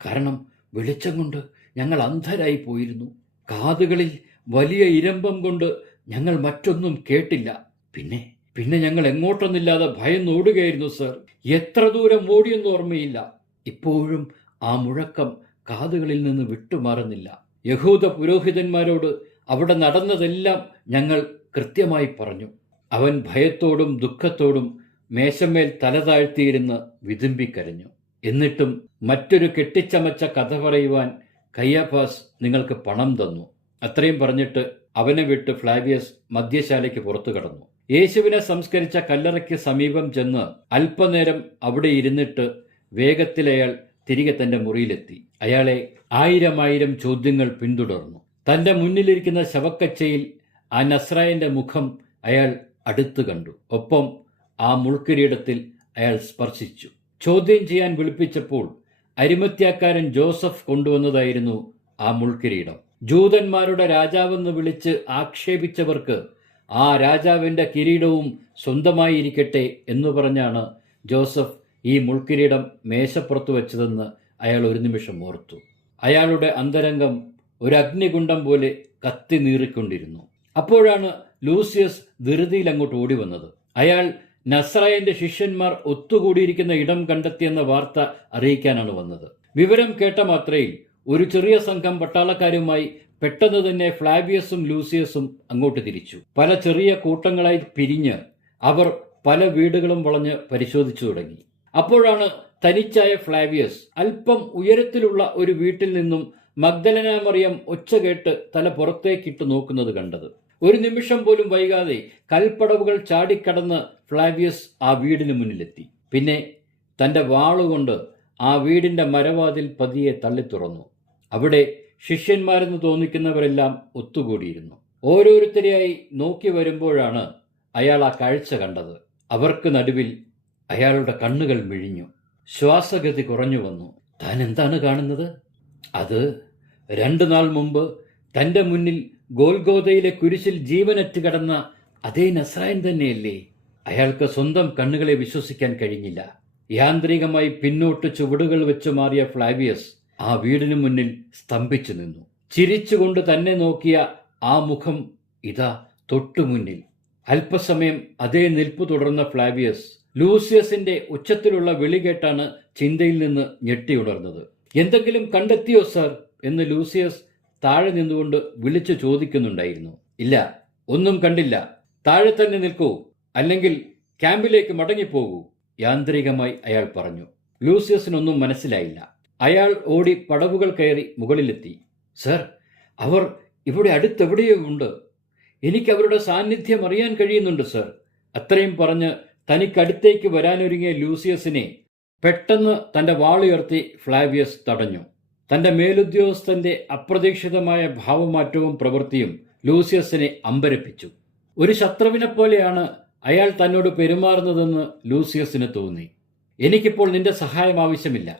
കാരണം വെളിച്ചം കൊണ്ട് ഞങ്ങൾ അന്ധരായി പോയിരുന്നു. കാതുകളിൽ വലിയ ഇരമ്പം കൊണ്ട് ഞങ്ങൾ മറ്റൊന്നും കേട്ടില്ല. പിന്നെ ഞങ്ങൾ എങ്ങോട്ടൊന്നില്ലാതെ ഭയന്നോടുകയായിരുന്നു സർ. എത്ര ദൂരം ഓടിയെന്ന് ഓർമ്മയില്ല. ഇപ്പോഴും ആ മുഴക്കം കാതുകളിൽ നിന്ന് വിട്ടുമാറുന്നില്ല. യഹൂദ പുരോഹിതന്മാരോട് അവിടെ നടന്നതെല്ലാം ഞങ്ങൾ കൃത്യമായി പറഞ്ഞു. അവൻ ഭയത്തോടും ദുഃഖത്തോടും മേശമേൽ തല താഴ്ത്തിയിരുന്ന് വിതുമ്പിക്കരഞ്ഞു. എന്നിട്ടും മറ്റൊരു കെട്ടിച്ചമച്ച കഥ പറയുവാൻ കയ്യാഫാസ് നിങ്ങൾക്ക് പണം തന്നു. അത്രയും പറഞ്ഞിട്ട് അവനെ വിട്ട് ഫ്ലാവിയസ് മദ്യശാലയ്ക്ക് പുറത്തു കടന്നു. യേശുവിനെ സംസ്കരിച്ച കല്ലറയ്ക്ക് സമീപം ചെന്ന് അല്പനേരം അവിടെ ഇരുന്നിട്ട് വേഗത്തിൽ അയാൾ തിരികെ തന്റെ മുറിയിലെത്തി. അയാളെ ആയിരം ചോദ്യങ്ങൾ പിന്തുടർന്നു. തന്റെ മുന്നിലിരിക്കുന്ന ശവക്കച്ചയിൽ ആ നസ്രായന്റെ മുഖം അയാൾ അടുത്തു കണ്ടു. ഒപ്പം ആ മുൾക്കിരീടത്തിൽ അയാൾ സ്പർശിച്ചു. ചോദ്യം ചെയ്യാൻ വിളിപ്പിച്ചപ്പോൾ അരിമത്യാക്കാരൻ ജോസഫ് കൊണ്ടുവന്നതായിരുന്നു ആ മുൾക്കിരീടം. ജൂതന്മാരുടെ രാജാവെന്ന് വിളിച്ച് ആക്ഷേപിച്ചവർക്ക് ആ രാജാവിന്റെ കിരീടവും സ്വന്തമായിരിക്കട്ടെ എന്നു പറഞ്ഞാണ് ജോസഫ് ഈ മുൾക്കിരീടം മേശപ്പുറത്ത് വെച്ചതെന്ന് അയാൾ ഒരു നിമിഷം ഓർത്തു. അയാളുടെ അന്തരംഗം ഒരു അഗ്നികുണ്ഡം പോലെ കത്തി നീറിക്കൊണ്ടിരുന്നു. അപ്പോഴാണ് ലൂസിയസ് ധൃതിയിൽ അങ്ങോട്ട് ഓടി വന്നത്. അയാൾ നസ്രായന്റെ ശിഷ്യന്മാർ ഒത്തുകൂടിയിരിക്കുന്ന ഇടം കണ്ടെത്തിയെന്ന വാർത്ത അറിയിക്കാനാണ് വന്നത്. വിവരം കേട്ട മാത്രയിൽ ഒരു ചെറിയ സംഘം പട്ടാളക്കാരുമായി പെട്ടെന്ന് തന്നെ ഫ്ലാവിയസും ലൂസിയസും അങ്ങോട്ട് തിരിച്ചു. പല ചെറിയ കൂട്ടങ്ങളായി പിരിഞ്ഞ് അവർ പല വീടുകളും വളഞ്ഞ് പരിശോധിച്ചു തുടങ്ങി. അപ്പോഴാണ് തനിച്ചായ ഫ്ലാവിയസ് അല്പം ഉയരത്തിലുള്ള ഒരു വീട്ടിൽ നിന്നും മഗ്ദലന മറിയം ഒച്ച കേട്ട് തല പുറത്തേക്കിട്ട് നോക്കുന്നത് കണ്ടത്. ഒരു നിമിഷം പോലും വൈകാതെ കൽപ്പടവുകൾ ചാടിക്കടന്ന് ഫ്ലാവിയസ് ആ വീടിന് മുന്നിലെത്തി. പിന്നെ തന്റെ വാളുകൊണ്ട് ആ വീടിന്റെ മരവാതിൽ പതിയെ തള്ളിത്തുറന്നു. അവിടെ ശിഷ്യന്മാരെന്ന് തോന്നിക്കുന്നവരെല്ലാം ഒത്തുകൂടിയിരുന്നു. ഓരോരുത്തരെയായി നോക്കി വരുമ്പോഴാണ് അയാൾ ആ കാഴ്ച കണ്ടത്. അവർക്ക് നടുവിൽ അയാളുടെ കണ്ണുകൾ മിഴിഞ്ഞു. ശ്വാസഗതി കുറഞ്ഞു വന്നു. താൻ എന്താണ് കാണുന്നത്? അത് 2 നാൾ മുമ്പ് തന്റെ മുന്നിൽ ഗോൽഗോഥയിലെ കുരിശിൽ ജീവനറ്റ് കടന്ന അതേ നസ്രായൻ തന്നെയല്ലേ? അയാൾക്ക് സ്വന്തം കണ്ണുകളെ വിശ്വസിക്കാൻ കഴിഞ്ഞില്ല. യാന്ത്രികമായി പിന്നോട്ട് ചുവടുകൾ വെച്ചു മാറിയ ഫ്ലാവിയസ് ആ വീടിനു മുന്നിൽ സ്തംഭിച്ചു നിന്നു. ചിരിച്ചുകൊണ്ട് തന്നെ നോക്കിയ ആ മുഖം ഇതാ തൊട്ടുമുന്നിൽ. അല്പസമയം അതേ നിൽപ്പ് തുടർന്ന ഫ്ലാവിയസ് ലൂസിയസിന്റെ ഉച്ചത്തിലുള്ള വിളി കേട്ടാണ് ചിന്തയിൽ നിന്ന് ഞെട്ടിയുണർന്നത്. എന്തെങ്കിലും കണ്ടെത്തിയോ സർ എന്ന് ലൂസിയസ് താഴെ നിന്നുകൊണ്ട് വിളിച്ചു ചോദിക്കുന്നുണ്ടായിരുന്നു. ഇല്ല, ഒന്നും കണ്ടില്ല. താഴെ തന്നെ നിൽക്കൂ, അല്ലെങ്കിൽ ക്യാമ്പിലേക്ക് മടങ്ങിപ്പോകൂ, യാന്ത്രികമായി അയാൾ പറഞ്ഞു. ലൂസിയസിനൊന്നും മനസ്സിലായില്ല. അയാൾ ഓടി പടവുകൾ കയറി മുകളിലെത്തി. സർ, അവർ ഇവിടെ അടുത്തെവിടെയോ ഉണ്ട്. എനിക്ക് അവരുടെ സാന്നിധ്യം അറിയാൻ കഴിയുന്നുണ്ട് സർ. അത്രയും പറഞ്ഞ് തനിക്കടുത്തേക്ക് വരാനൊരുങ്ങിയ ലൂസിയസിനെ പെട്ടെന്ന് തന്റെ വാളുയർത്തി ഫ്ലാവിയസ് തടഞ്ഞു. തന്റെ മേലുദ്യോഗസ്ഥന്റെ അപ്രതീക്ഷിതമായ ഭാവമാറ്റവും പ്രവൃത്തിയും ലൂസിയസിനെ അമ്പരപ്പിച്ചു. ഒരു ശത്രുവിനെ പോലെയാണ് അയാൾ തന്നോട് പെരുമാറുന്നതെന്ന് ലൂസിയസിന് തോന്നി. എനിക്കിപ്പോൾ നിന്റെ സഹായം ആവശ്യമില്ല,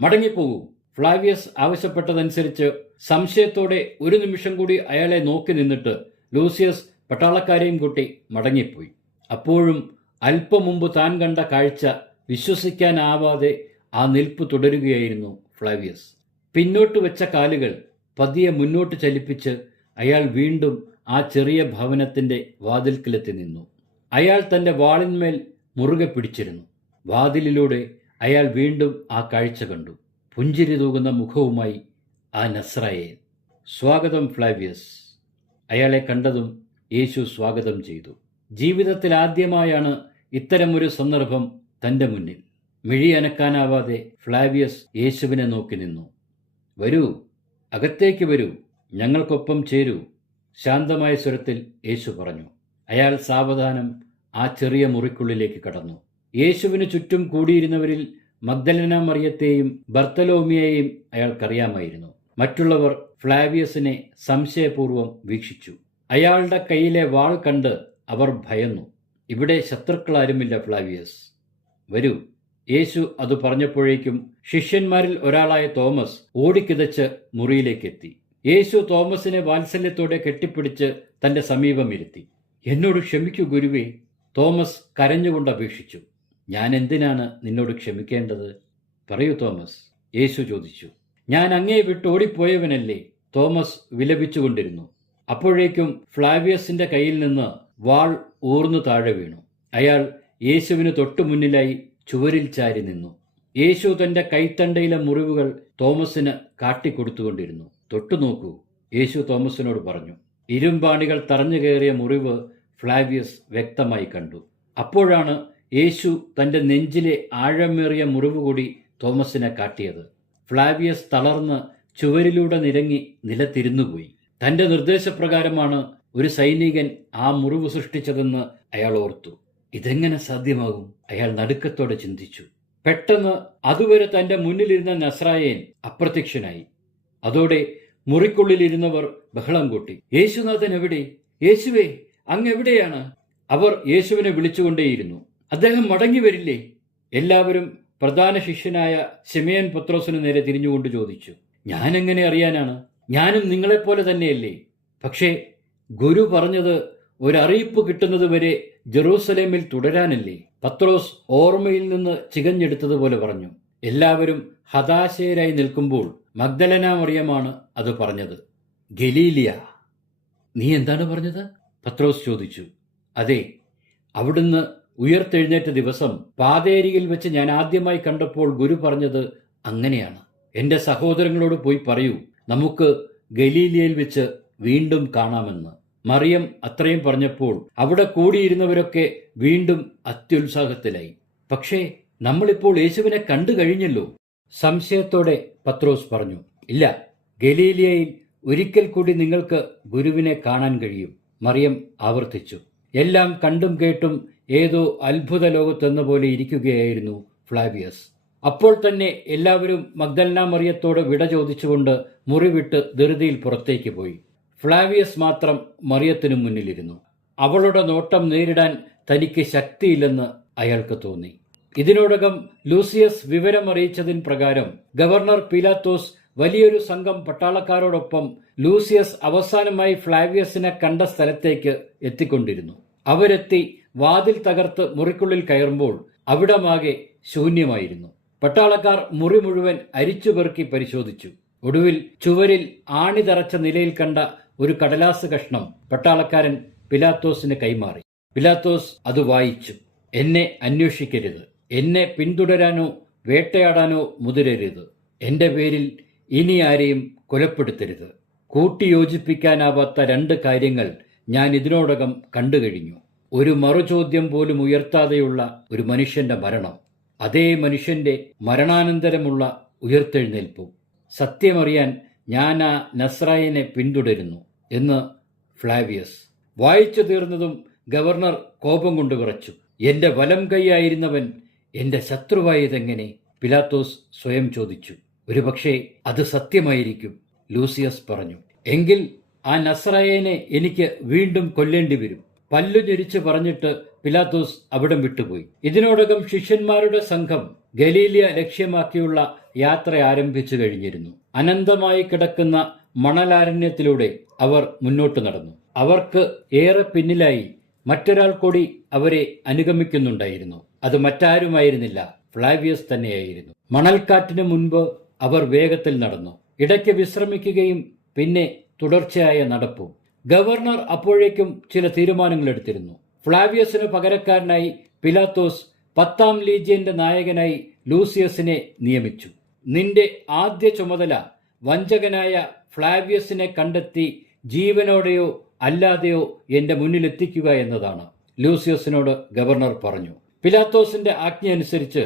മടങ്ങിപ്പോകൂ. ഫ്ലാവിയസ് ആവശ്യപ്പെട്ടതനുസരിച്ച് സംശയത്തോടെ ഒരു നിമിഷം കൂടി അയാളെ നോക്കി നിന്നിട്ട് ലൂസിയസ് പട്ടാളക്കാരെയും കൂട്ടി മടങ്ങിപ്പോയി. അപ്പോഴും അല്പം മുമ്പ് താൻ കണ്ട കാഴ്ച വിശ്വസിക്കാനാവാതെ ആ നിൽപ്പ് തുടരുകയായിരുന്നു ഫ്ലാവിയസ്. പിന്നോട്ട് വെച്ച കാലുകൾ പതിയെ മുന്നോട്ട് ചലിപ്പിച്ച് അയാൾ വീണ്ടും ആ ചെറിയ ഭവനത്തിന്റെ വാതിൽക്കലെത്തി നിന്നു. അയാൾ തന്റെ വാളിന്മേൽ മുറുകെ പിടിച്ചിരുന്നു. വാതിലിലൂടെ അയാൾ വീണ്ടും ആ കാഴ്ച കണ്ടു. പുഞ്ചിരി തൂകുന്ന മുഖവുമായി ആ നസ്രായേൽ. സ്വാഗതം ഫ്ലാവിയസ്. അയാളെ കണ്ടതും യേശു സ്വാഗതം ചെയ്തു. ജീവിതത്തിൽ ആദ്യമായാണ് ഇത്തരമൊരു സന്ദർഭം തന്റെ മുന്നിൽ. മിഴി അനക്കാനാവാതെ ഫ്ലാവിയസ് യേശുവിനെ നോക്കി നിന്നു. വരൂ, അകത്തേക്ക് വരൂ, ഞങ്ങൾക്കൊപ്പം ചേരൂ, ശാന്തമായ സ്വരത്തിൽ യേശു പറഞ്ഞു. അയാൾ സാവധാനം ആ ചെറിയ മുറിക്കുള്ളിലേക്ക് കടന്നു. യേശുവിന് ചുറ്റും കൂടിയിരുന്നവരിൽ മഗ്ദലന മറിയത്തെയും ബർത്തലോമിയെയും അയാൾക്കറിയാമായിരുന്നു. മറ്റുള്ളവർ ഫ്ലാവിയസിനെ സംശയപൂർവ്വം വീക്ഷിച്ചു. അയാളുടെ കയ്യിലെ വാൾ കണ്ട് അവർ ഭയന്നു. ഇവിടെ ശത്രുക്കളാരുമില്ല ഫ്ലാവിയസ്, വരൂ. യേശു അത് പറഞ്ഞപ്പോഴേക്കും ശിഷ്യന്മാരിൽ ഒരാളായ തോമസ് ഓടിക്കിതച്ച് മുറിയിലേക്കെത്തി. യേശു തോമസിനെ വാത്സല്യത്തോടെ കെട്ടിപ്പിടിച്ച് തന്റെ സമീപം ഇരുത്തി. എന്നോട് ക്ഷമിക്കൂ ഗുരുവേ, തോമസ് കരഞ്ഞുകൊണ്ട് അപേക്ഷിച്ചു. ഞാൻ എന്തിനാണ് നിന്നോട് ക്ഷമിക്കേണ്ടത്? പറയൂ തോമസ്, യേശു ചോദിച്ചു. ഞാൻ അങ്ങയെ വിട്ട് ഓടിപ്പോയവനല്ലേ? തോമസ് വിലപിച്ചുകൊണ്ടിരുന്നു. അപ്പോഴേക്കും ഫ്ലാവിയസിന്റെ കയ്യിൽ നിന്ന് വാൾ ഊർന്നു താഴെ വീണു. അയാൾ യേശുവിന് തൊട്ടു മുന്നിലായി ചുവരിൽ ചാരി നിന്നു. യേശു തന്റെ കൈത്തണ്ടയിലെ മുറിവുകൾ തോമസിന് കാട്ടിക്കൊടുത്തുകൊണ്ടിരുന്നു. തൊട്ടു നോക്കൂ, യേശു തോമസിനോട് പറഞ്ഞു. ഇരുമ്പാണികൾ തറഞ്ഞു കയറിയ മുറിവ് ഫ്ലാവിയസ് വ്യക്തമായി കണ്ടു. അപ്പോഴാണ് യേശു തന്റെ നെഞ്ചിലെ ആഴമേറിയ മുറിവ് കൂടി തോമസിനെ കാട്ടിയത്. ഫ്ലാവിയസ് തളർന്ന് ചുവരിലൂടെ നിരങ്ങി നിലത്തിരുന്നുപോയി. തന്റെ നിർദ്ദേശപ്രകാരമാണ് ഒരു സൈനികൻ ആ മുറിവ് സൃഷ്ടിച്ചതെന്ന് അയാൾ ഓർത്തു. ഇതെങ്ങനെ സാധ്യമാകും? അയാൾ നടുക്കത്തോടെ ചിന്തിച്ചു. പെട്ടെന്ന് അതുവരെ തന്റെ മുന്നിലിരുന്ന നസ്രായൻ അപ്രത്യക്ഷനായി. അതോടെ മുറിക്കുള്ളിലിരുന്നവർ ബഹളം കൂട്ടി. യേശുനാഥൻ എവിടെ? യേശുവേ, അങ്ങ് എവിടെയാണ്? അവർ യേശുവിനെ വിളിച്ചുകൊണ്ടേയിരുന്നു. അദ്ദേഹം മടങ്ങി വരില്ലേ? എല്ലാവരും പ്രധാന ശിഷ്യനായ ശിമയോൻ പത്രോസിന് നേരെ തിരിഞ്ഞുകൊണ്ട് ചോദിച്ചു. ഞാൻ എങ്ങനെ അറിയാനാണ്? ഞാനും നിങ്ങളെപ്പോലെ തന്നെയല്ലേ. പക്ഷേ ഗുരു പറഞ്ഞത് ഒരറിയിപ്പ് കിട്ടുന്നതുവരെ ജെറൂസലേമിൽ തുടരാനല്ലേ? പത്രോസ് ഓർമ്മയിൽ നിന്ന് ചികഞ്ഞെടുത്തതുപോലെ പറഞ്ഞു. എല്ലാവരും ഹതാശയരായി നിൽക്കുമ്പോൾ മഗ്ദലന മറിയമാണ് അത് പറഞ്ഞത്. ഗലീലിയ, നീ എന്താണ് പറഞ്ഞത്? പത്രോസ് ചോദിച്ചു. അതെ, അവിടുന്ന് ഉയർത്തെഴുന്നേറ്റ ദിവസം പാതേരിയിൽ വെച്ച് ഞാൻ ആദ്യമായി കണ്ടപ്പോൾ ഗുരു പറഞ്ഞത് അങ്ങനെയാണ്. എന്റെ സഹോദരങ്ങളോട് പോയി പറയൂ, നമുക്ക് ഗലീലിയയിൽ വെച്ച് വീണ്ടും കാണാമെന്ന്. മറിയം അത്രയും പറഞ്ഞപ്പോൾ അവിടെ കൂടിയിരുന്നവരൊക്കെ വീണ്ടും അത്യുത്സാഹത്തിലായി. പക്ഷേ നമ്മളിപ്പോൾ യേശുവിനെ കണ്ടു കഴിഞ്ഞല്ലോ, സംശയത്തോടെ പത്രോസ് പറഞ്ഞു. ഇല്ല, ഗലീലിയയിൽ ഒരിക്കൽ കൂടി നിങ്ങൾക്ക് ഗുരുവിനെ കാണാൻ കഴിയും, മറിയം ആവർത്തിച്ചു. എല്ലാം കണ്ടും കേട്ടും ഏതോ അത്ഭുത ലോകത്തെന്ന പോലെ ഇരിക്കുകയായിരുന്നു ഫ്ലാവിയസ്. അപ്പോൾ തന്നെ എല്ലാവരും മഗ്ദലന മറിയത്തോട് വിട ചോദിച്ചുകൊണ്ട് മുറി വിട്ട് ധൃതിയിൽ പുറത്തേക്ക് പോയി. ഫ്ലാവിയസ് മാത്രം മറിയത്തിനു മുന്നിലിരുന്നു. അവളുടെ നോട്ടം നേരിടാൻ തനിക്ക് ശക്തിയില്ലെന്ന് അയാൾക്ക് തോന്നി. ഇതിനോടകം ലൂസിയസ് വിവരമറിയിച്ചതിൻ പ്രകാരം ഗവർണർ പീലാത്തോസ് വലിയൊരു സംഘം പട്ടാളക്കാരോടൊപ്പം ലൂസിയസ് അവസാനമായി ഫ്ലാവിയസിനെ കണ്ട സ്ഥലത്തേക്ക് എത്തിക്കൊണ്ടിരുന്നു. അവരെത്തി വാതിൽ തകർത്ത് മുറിക്കുള്ളിൽ കയറുമ്പോൾ അവിടമാകെ ശൂന്യമായിരുന്നു. പട്ടാളക്കാർ മുറി മുഴുവൻ അരിച്ചുപെറുക്കി പരിശോധിച്ചു. ഒടുവിൽ ചുവരിൽ ആണി തറച്ച നിലയിൽ കണ്ട ഒരു കടലാസ് കഷ്ണം പട്ടാളക്കാരൻ പിലാത്തോസിന് കൈമാറി. പിലാത്തോസ് അത് വായിച്ചു. എന്നെ അന്വേഷിക്കരുത്, എന്നെ പിന്തുടരാനോ വേട്ടയാടാനോ മുതിരരുത്, എന്റെ പേരിൽ ഇനി ആരെയും കൊലപ്പെടുത്തരുത്. കൂട്ടിയോജിപ്പിക്കാനാവാത്ത 2 കാര്യങ്ങൾ ഞാൻ ഇതിനോടകം കണ്ടുകഴിഞ്ഞു. ഒരു മറുചോദ്യം പോലും ഉയർത്താതെയുള്ള ഒരു മനുഷ്യന്റെ മരണം, അതേ മനുഷ്യന്റെ മരണാനന്തരമുള്ള ഉയർത്തെഴുന്നേൽപ്പും. സത്യമറിയാൻ ഞാൻ ആ നസ്രായനെ പിന്തുടരുന്നു എന്ന് ഫ്ലാവിയസ്. വായിച്ചു തീർന്നതും ഗവർണർ കോപം കൊണ്ട് വിറച്ചു. എന്റെ വലം കൈയായിരുന്നവൻ എന്റെ ശത്രുവായതെങ്ങനെ? പിലാത്തോസ് സ്വയം ചോദിച്ചു. ഒരുപക്ഷെ അത് സത്യമായിരിക്കും, ലൂസിയസ് പറഞ്ഞു. എങ്കിൽ ആ നസ്രായനെ എനിക്ക് വീണ്ടും കൊല്ലേണ്ടി വരും. പല്ലു ഞെരിച്ച് പറഞ്ഞിട്ട് പിലാത്തോസ് അവിടം വിട്ടുപോയി. ഇതിനോടകം ശിഷ്യന്മാരുടെ സംഘം ഗലീലിയ ലക്ഷ്യമാക്കിയുള്ള യാത്ര ആരംഭിച്ചു കഴിഞ്ഞിരുന്നു. അനന്തമായി കിടക്കുന്ന മണലാരണ്യത്തിലൂടെ അവർ മുന്നോട്ട് നടന്നു. അവർക്ക് ഏറെ പിന്നിലായി മറ്റൊരാൾ കൂടി അവരെ അനുഗമിക്കുന്നുണ്ടായിരുന്നു. അത് മറ്റാരുമായിരുന്നില്ല, ഫ്ലാവിയസ് തന്നെയായിരുന്നു. മണൽക്കാറ്റിന് മുൻപ് അവർ വേഗത്തിൽ നടന്നു. ഇടയ്ക്ക് വിശ്രമിക്കുകയും പിന്നെ തുടർച്ചയായ നടപ്പും. ഗവർണർ അപ്പോഴേക്കും ചില തീരുമാനങ്ങൾ എടുത്തിരുന്നു. ഫ്ലാവിയസിന് പകരക്കാരനായി പിലാത്തോസ് 10ാം ലീജിയന്റെ നായകനായി ലൂസിയസിനെ നിയമിച്ചു. നിന്റെ ആദ്യ ചുമതല വഞ്ചകനായ ഫ്ലാവിയസിനെ കണ്ടെത്തി ജീവനോടെയോ അല്ലാതെയോ എന്റെ മുന്നിലെത്തിക്കുക എന്നതാണ്, ലൂസിയസിനോട് ഗവർണർ പറഞ്ഞു. പിലാത്തോസിന്റെ ആജ്ഞയനുസരിച്ച്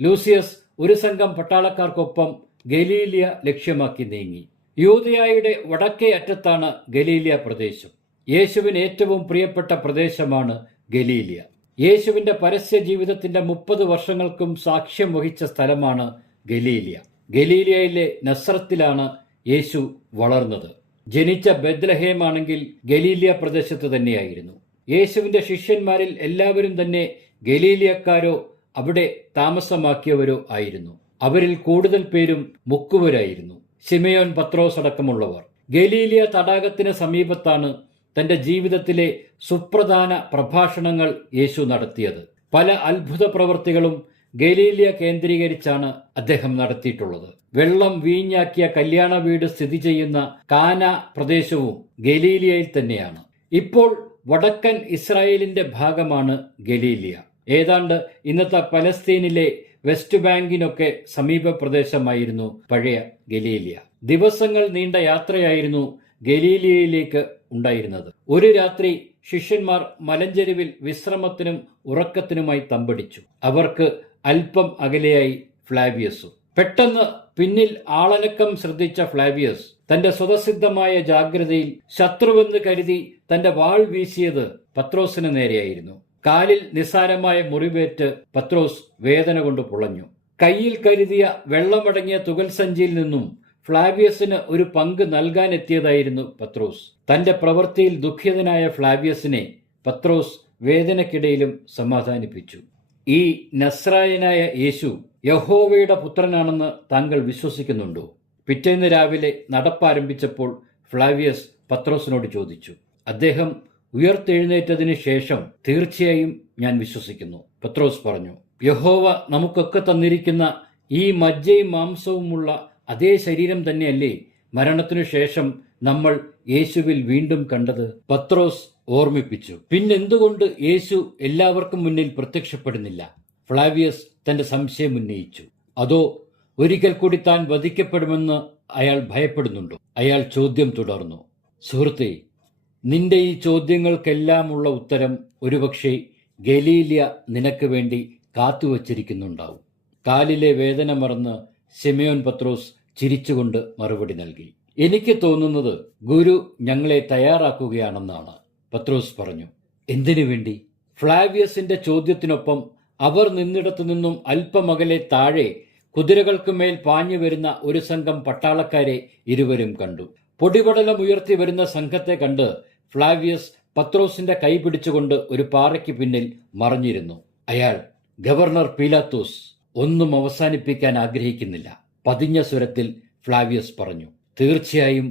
ലൂസിയസ് ഒരു സംഘം പട്ടാളക്കാർക്കൊപ്പം ഗലീലിയ ലക്ഷ്യമാക്കി നീങ്ങി. യൂദയായുടെ വടക്കേ അറ്റത്താണ് ഗലീലിയ പ്രദേശം. യേശുവിന് ഏറ്റവും പ്രിയപ്പെട്ട പ്രദേശമാണ് ഗലീലിയ. യേശുവിന്റെ പരസ്യ ജീവിതത്തിന്റെ 30 വർഷങ്ങൾക്കും സാക്ഷ്യം വഹിച്ച സ്ഥലമാണ് ഗലീലിയ. ഗലീലിയയിലെ നസ്രത്തിലാണ് യേശു വളർന്നത്. ജനിച്ച ബെത്ലഹേം ആണെങ്കിൽ ഗലീലിയ പ്രദേശത്ത് തന്നെയായിരുന്നു. യേശുവിന്റെ ശിഷ്യന്മാരിൽ എല്ലാവരും തന്നെ ഗലീലിയക്കാരോ അവിടെ താമസമാക്കിയവരോ ആയിരുന്നു. അവരിൽ കൂടുതൽ പേരും മുക്കുവരായിരുന്നു, ശിമയോൻ, പത്രോസ് അടക്കമുള്ളവർ. ഗലീലിയ തടാകത്തിന് സമീപത്താണ് തന്റെ ജീവിതത്തിലെ സുപ്രധാന പ്രഭാഷണങ്ങൾ യേശു നടത്തിയത്. പല അത്ഭുത പ്രവൃത്തികളും ഗലീലിയ കേന്ദ്രീകരിച്ചാണ് അദ്ദേഹം നടത്തിയിട്ടുള്ളത്. വെള്ളം വീഞ്ഞാക്കിയ കല്യാണ വീട് സ്ഥിതി ചെയ്യുന്ന കാന പ്രദേശവും ഗലീലിയയിൽ തന്നെയാണ്. ഇപ്പോൾ വടക്കൻ ഇസ്രായേലിന്റെ ഭാഗമാണ് ഗലീലിയ. ഏതാണ്ട് ഇന്നത്തെ പലസ്തീനിലെ വെസ്റ്റ് ബാങ്കിനൊക്കെ സമീപ പ്രദേശമായിരുന്നു പഴയ ഗലീലിയ. ദിവസങ്ങൾ നീണ്ട യാത്രയായിരുന്നു ഗലീലിയയിലേക്ക് ഉണ്ടായിരുന്നത്. ഒരു രാത്രി ശിഷ്യന്മാർ മലഞ്ചെരുവിൽ വിശ്രമത്തിനും ഉറക്കത്തിനുമായി തമ്പടിച്ചു. അവർക്ക് അല്പം അകലെയായി ഫ്ലാവിയസും. പെട്ടെന്ന് പിന്നിൽ ആളനക്കം ശ്രദ്ധിച്ച ഫ്ലാവിയസ് തന്റെ സ്വതസിദ്ധമായ ജാഗ്രതയിൽ ശത്രുവെന്ന് കരുതി തന്റെ വാൾ വീശിയത് പത്രോസിന് നേരെയായിരുന്നു. കാലിൽ നിസ്സാരമായ മുറിവേറ്റ് പത്രോസ് വേദന കൊണ്ട് പുളഞ്ഞു. കയ്യിൽ കരുതിയ വെള്ളമടങ്ങിയ തുകൽ സഞ്ചിയിൽ നിന്നും ഫ്ലാവിയസിന് ഒരു പങ്ക് നൽകാനെത്തിയതായിരുന്നു പത്രോസ്. തന്റെ പ്രവൃത്തിയിൽ ദുഃഖിതനായ ഫ്ലാവിയസിനെ പത്രോസ് വേദനയ്ക്കിടയിലും സമാധാനിപ്പിച്ചു. ഈ നസ്രായനായ യേശു യഹോവയുടെ പുത്രനാണെന്ന് താങ്കൾ വിശ്വസിക്കുന്നുണ്ടോ? പിറ്റേന്ന് രാവിലെ നടപ്പാരംഭിച്ചപ്പോൾ ഫ്ലാവിയസ് പത്രോസിനോട് ചോദിച്ചു. അദ്ദേഹം ഉയർത്തെഴുന്നേറ്റതിന് ശേഷം തീർച്ചയായും ഞാൻ വിശ്വസിക്കുന്നു, പത്രോസ് പറഞ്ഞു. യഹോവ നമുക്കൊക്കെ തന്നിരിക്കുന്ന ഈ മജ്ജയും മാംസവുമുള്ള അതേ ശരീരം തന്നെയല്ലേ മരണത്തിനു ശേഷം നമ്മൾ യേശുവിൽ വീണ്ടും കണ്ടത്? പത്രോസ് ഓർമ്മിപ്പിച്ചു. പിന്നെന്തുകൊണ്ട് യേശു എല്ലാവർക്കും മുന്നിൽ പ്രത്യക്ഷപ്പെടുന്നില്ല? ഫ്ലാവിയസ് തന്റെ സംശയം ഉന്നയിച്ചു. അതോ ഒരിക്കൽ കൂടി താൻ വധിക്കപ്പെടുമെന്ന് അയാൾ ഭയപ്പെടുന്നുണ്ടോ? അയാൾ ചോദ്യം തുടർന്നു. സുഹൃത്തേ, നിന്റെ ഈ ചോദ്യങ്ങൾക്കെല്ലാമുള്ള ഉത്തരം ഒരുപക്ഷെ ഗലീലിയ നിനക്ക് വേണ്ടി കാത്തുവച്ചിരിക്കുന്നുണ്ടാവും. കാലിലെ വേദന മറന്ന് ശിമയോൻ പത്രോസ് ചിരിച്ചുകൊണ്ട് മറുപടി നൽകി. എനിക്ക് തോന്നുന്നത് ഗുരു ഞങ്ങളെ തയ്യാറാക്കുകയാണെന്നാണ്, പത്രോസ് പറഞ്ഞു. എന്തിനു വേണ്ടി? ഫ്ലാവിയസിന്റെ ചോദ്യത്തിനൊപ്പം അവർ നിന്നിടത്തു നിന്നും അല്പമകലെ താഴെ കുതിരകൾക്ക് മേൽ പാഞ്ഞു വരുന്ന ഒരു സംഘം പട്ടാളക്കാരെ ഇരുവരും കണ്ടു. പൊടിപടലമുയർത്തി വരുന്ന സംഘത്തെ കണ്ട് ഫ്ലാവിയസ് പത്രോസിന്റെ കൈ പിടിച്ചുകൊണ്ട് ഒരു പാറയ്ക്ക് പിന്നിൽ മറഞ്ഞിരുന്നു. അയാൾ ഗവർണർ പീലാത്തോസ് ഒന്നും അവസാനിപ്പിക്കാൻ ആഗ്രഹിക്കുന്നില്ല, പതിഞ്ഞ സ്വരത്തിൽ ഫ്ലാവിയസ് പറഞ്ഞു. തീർച്ചയായും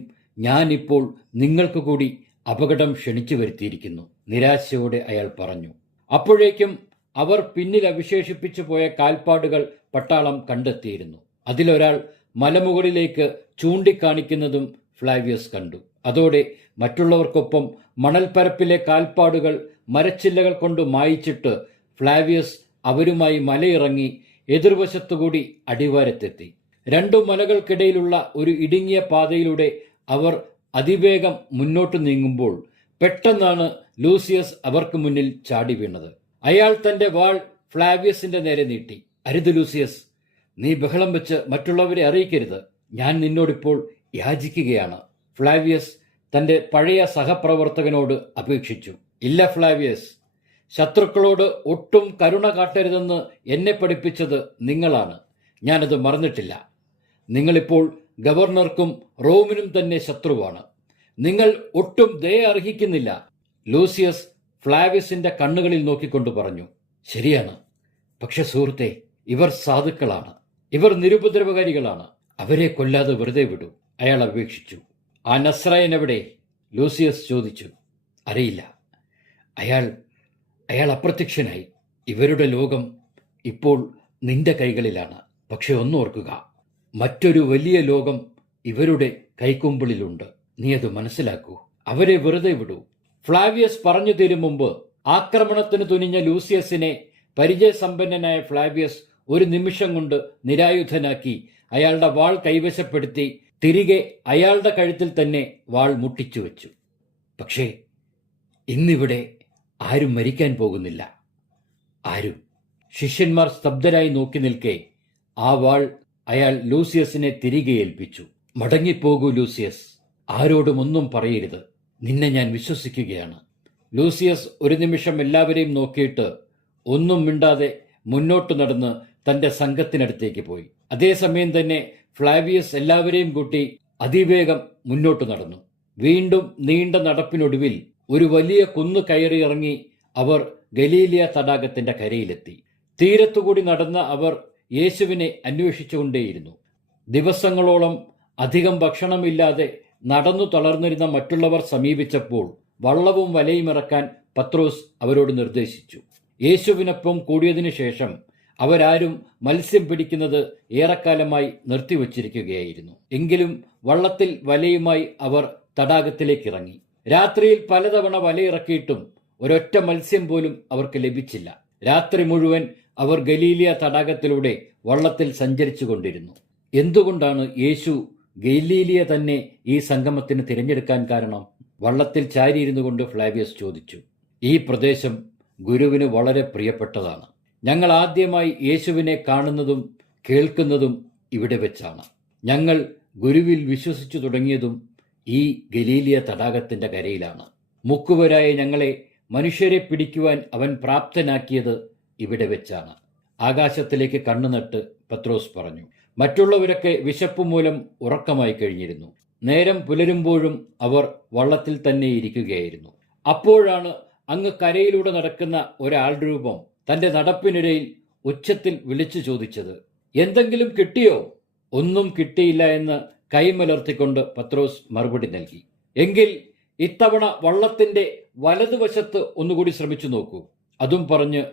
ഞാനിപ്പോൾ നിങ്ങൾക്ക് കൂടി അപകടം ക്ഷണിച്ചു വരുത്തിയിരിക്കുന്നു, നിരാശയോടെ അയാൾ പറഞ്ഞു. അപ്പോഴേക്കും അവർ പിന്നിൽ അവശേഷിപ്പിച്ചു പോയ കാൽപ്പാടുകൾ പട്ടാളം കണ്ടെത്തിയിരുന്നു. അതിലൊരാൾ മലമുകളിലേക്ക് ചൂണ്ടിക്കാണിക്കുന്നതും ഫ്ലാവിയസ് കണ്ടു. അതോടെ മറ്റുള്ളവർക്കൊപ്പം മണൽപ്പരപ്പിലെ കാൽപ്പാടുകൾ മരച്ചില്ലകൾ കൊണ്ട് മായിച്ചിട്ട് ഫ്ലാവിയസ് അവരുമായി മലയിറങ്ങി എതിർവശത്തുകൂടി അടിവാരത്തെത്തി. 2 മലകൾക്കിടയിലുള്ള ഒരു ഇടുങ്ങിയ പാതയിലൂടെ അവർ അതിവേഗം മുന്നോട്ട് നീങ്ങുമ്പോൾ പെട്ടെന്നാണ് ലൂസിയസ് അവർക്ക് മുന്നിൽ ചാടി വീണത്. അയാൾ തന്റെ വാൾ ഫ്ലാവിയസിന്റെ നേരെ നീട്ടി. അരുത് ലൂസിയസ്, നീ ബഹളം വെച്ച് മറ്റുള്ളവരെ അറിയിക്കരുത്. ഞാൻ നിന്നോടിപ്പോൾ യാചിക്കുകയാണ്, ഫ്ലാവിയസ് തന്റെ പഴയ സഹപ്രവർത്തകനോട് അപേക്ഷിച്ചു. ഇല്ല ഫ്ലാവിയസ്, ശത്രുക്കളോട് ഒട്ടും കരുണ കാട്ടരുതെന്ന് എന്നെ പഠിപ്പിച്ചത് നിങ്ങളാണ്. ഞാനത് മറന്നിട്ടില്ല. നിങ്ങളിപ്പോൾ ഗവർണർക്കും റോമിനും തന്നെ ശത്രുവാണ്. നിങ്ങൾ ഒട്ടും ദയ അർഹിക്കുന്നില്ല. ലൂസിയസ് ഫ്ലാവിയസിന്റെ കണ്ണുകളിൽ നോക്കിക്കൊണ്ട് പറഞ്ഞു. ശരിയാണ്, പക്ഷെ സുഹൃത്തെ, ഇവർ സാധുക്കളാണ്, ഇവർ നിരുപദ്രവകാരികളാണ്. അവരെ കൊല്ലാതെ വെറുതെ വിടൂ, അയാൾ അപേക്ഷിച്ചു. ആ നസ്രായൻ എവിടെ? ലൂസിയസ് ചോദിച്ചു. അറിയില്ല, അയാൾ അപ്രത്യക്ഷനായി. ഇവരുടെ ലോകം ഇപ്പോൾ നിന്റെ കൈകളിലാണ്. പക്ഷെ ഒന്നോർക്കുക, മറ്റൊരു വലിയ ലോകം ഇവരുടെ കൈക്കുമ്പിളിലുണ്ട്. നീ അത് മനസ്സിലാക്കൂ. അവരെ വെറുതെ വിടൂ. ഫ്ലാവിയസ് പറഞ്ഞു തരും മുമ്പ് ആക്രമണത്തിന് തുനിഞ്ഞ ലൂസിയസിനെ പരിചയസമ്പന്നനായ ഫ്ലാവിയസ് ഒരു നിമിഷം കൊണ്ട് നിരായുധനാക്കി അയാളുടെ വാൾ കൈവശപ്പെടുത്തി തിരികെ അയാളുടെ കഴുത്തിൽ തന്നെ വാൾ മുട്ടിച്ചു വെച്ചു. പക്ഷേ ഇന്നിവിടെ ആരും മരിക്കാൻ പോകുന്നില്ല, ആരും. ശിഷ്യന്മാർ സ്തബ്ധരായി നോക്കി നിൽക്കെ ആ വാൾ അയാൾ ലൂസിയസിനെ തിരികെ ഏൽപ്പിച്ചു. മടങ്ങിപ്പോകൂ ലൂസിയസ്, ആരോടും ഒന്നും പറയരുത്. നിന്നെ ഞാൻ വിശ്വസിക്കുകയാണ്. ലൂസിയസ് ഒരു നിമിഷം എല്ലാവരെയും നോക്കിയിട്ട് ഒന്നും മിണ്ടാതെ മുന്നോട്ട് നടന്ന് തന്റെ സംഘത്തിനടുത്തേക്ക് പോയി. അതേസമയം തന്നെ ഫ്ലാവിയസ് എല്ലാവരെയും കൂട്ടി അതിവേഗം മുന്നോട്ട് നടന്നു. വീണ്ടും നീണ്ട നടപ്പിനൊടുവിൽ ഒരു വലിയ കുന്നു കയറിയിറങ്ങി അവർ ഗലീലിയ തടാകത്തിന്റെ കരയിലെത്തി. തീരത്തുകൂടി നടന്ന അവർ യേശുവിനെ അന്വേഷിച്ചുകൊണ്ടേയിരുന്നു. ദിവസങ്ങളോളം അധികം ഭക്ഷണമില്ലാതെ നടന്നു തളർന്നിരുന്ന മറ്റുള്ളവർ സമീപിച്ചപ്പോൾ വള്ളവും വലയും ഇറക്കാൻ പത്രോസ് അവരോട് നിർദ്ദേശിച്ചു. യേശുവിനൊപ്പം കൂടിയതിനു ശേഷം അവരാരും മത്സ്യം പിടിക്കുന്നത് ഏറെക്കാലമായി നിർത്തിവച്ചിരിക്കുകയായിരുന്നു. എങ്കിലും വള്ളത്തിൽ വലയുമായി അവർ തടാകത്തിലേക്ക് ഇറങ്ങി. രാത്രിയിൽ പലതവണ വലയിറക്കിയിട്ടും ഒരൊറ്റ മത്സ്യം പോലും അവർക്ക് ലഭിച്ചില്ല. രാത്രി മുഴുവൻ അവർ ഗലീലിയ തടാകത്തിലൂടെ വള്ളത്തിൽ സഞ്ചരിച്ചു കൊണ്ടിരുന്നു. എന്തുകൊണ്ടാണ് യേശു ഗലീലിയ തന്നെ ഈ സംഗമത്തിന് തിരഞ്ഞെടുക്കാൻ കാരണം? വള്ളത്തിൽ ചാരിയിരുന്നു കൊണ്ട് ഫ്ലാവിയസ് ചോദിച്ചു. ഈ പ്രദേശം ഗുരുവിന് വളരെ പ്രിയപ്പെട്ടതാണ്. ഞങ്ങൾ ആദ്യമായി യേശുവിനെ കാണുന്നതും കേൾക്കുന്നതും ഇവിടെ വെച്ചാണ്. ഞങ്ങൾ ഗുരുവിൽ വിശ്വസിച്ചു തുടങ്ങിയതും ഈ ഗലീലിയ തടാകത്തിന്റെ കരയിലാണ്. മുക്കുവരായ ഞങ്ങളെ മനുഷ്യരെ പിടിക്കുവാൻ അവൻ പ്രാപ്തനാക്കിയത് ഇവിടെ വെച്ചാണ്. ആകാശത്തിലേക്ക് കണ്ണുനട്ട് പത്രോസ് പറഞ്ഞു. മറ്റുള്ളവരൊക്കെ വിശപ്പ് മൂലം ഉറക്കമായി കഴിഞ്ഞിരുന്നു. നേരം പുലരുമ്പോഴും അവർ വള്ളത്തിൽ തന്നെ ഇരിക്കുകയായിരുന്നു. അപ്പോഴാണ് അങ്ങ് കരയിലൂടെ നടക്കുന്ന ഒരാൾ രൂപം തന്റെ നടപ്പിനിടയിൽ ഉച്ചത്തിൽ വിളിച്ചു ചോദിച്ചത്. എന്തെങ്കിലും കിട്ടിയോ? ഒന്നും കിട്ടിയില്ല എന്ന് കൈമലർത്തിക്കൊണ്ട് പത്രോസ് മറുപടി നൽകി. എങ്കിൽ ഇത്തവണ വള്ളത്തിന്റെ വലതുവശത്ത് ഒന്നുകൂടി ശ്രമിച്ചു നോക്കൂ. അതും പറഞ്ഞ്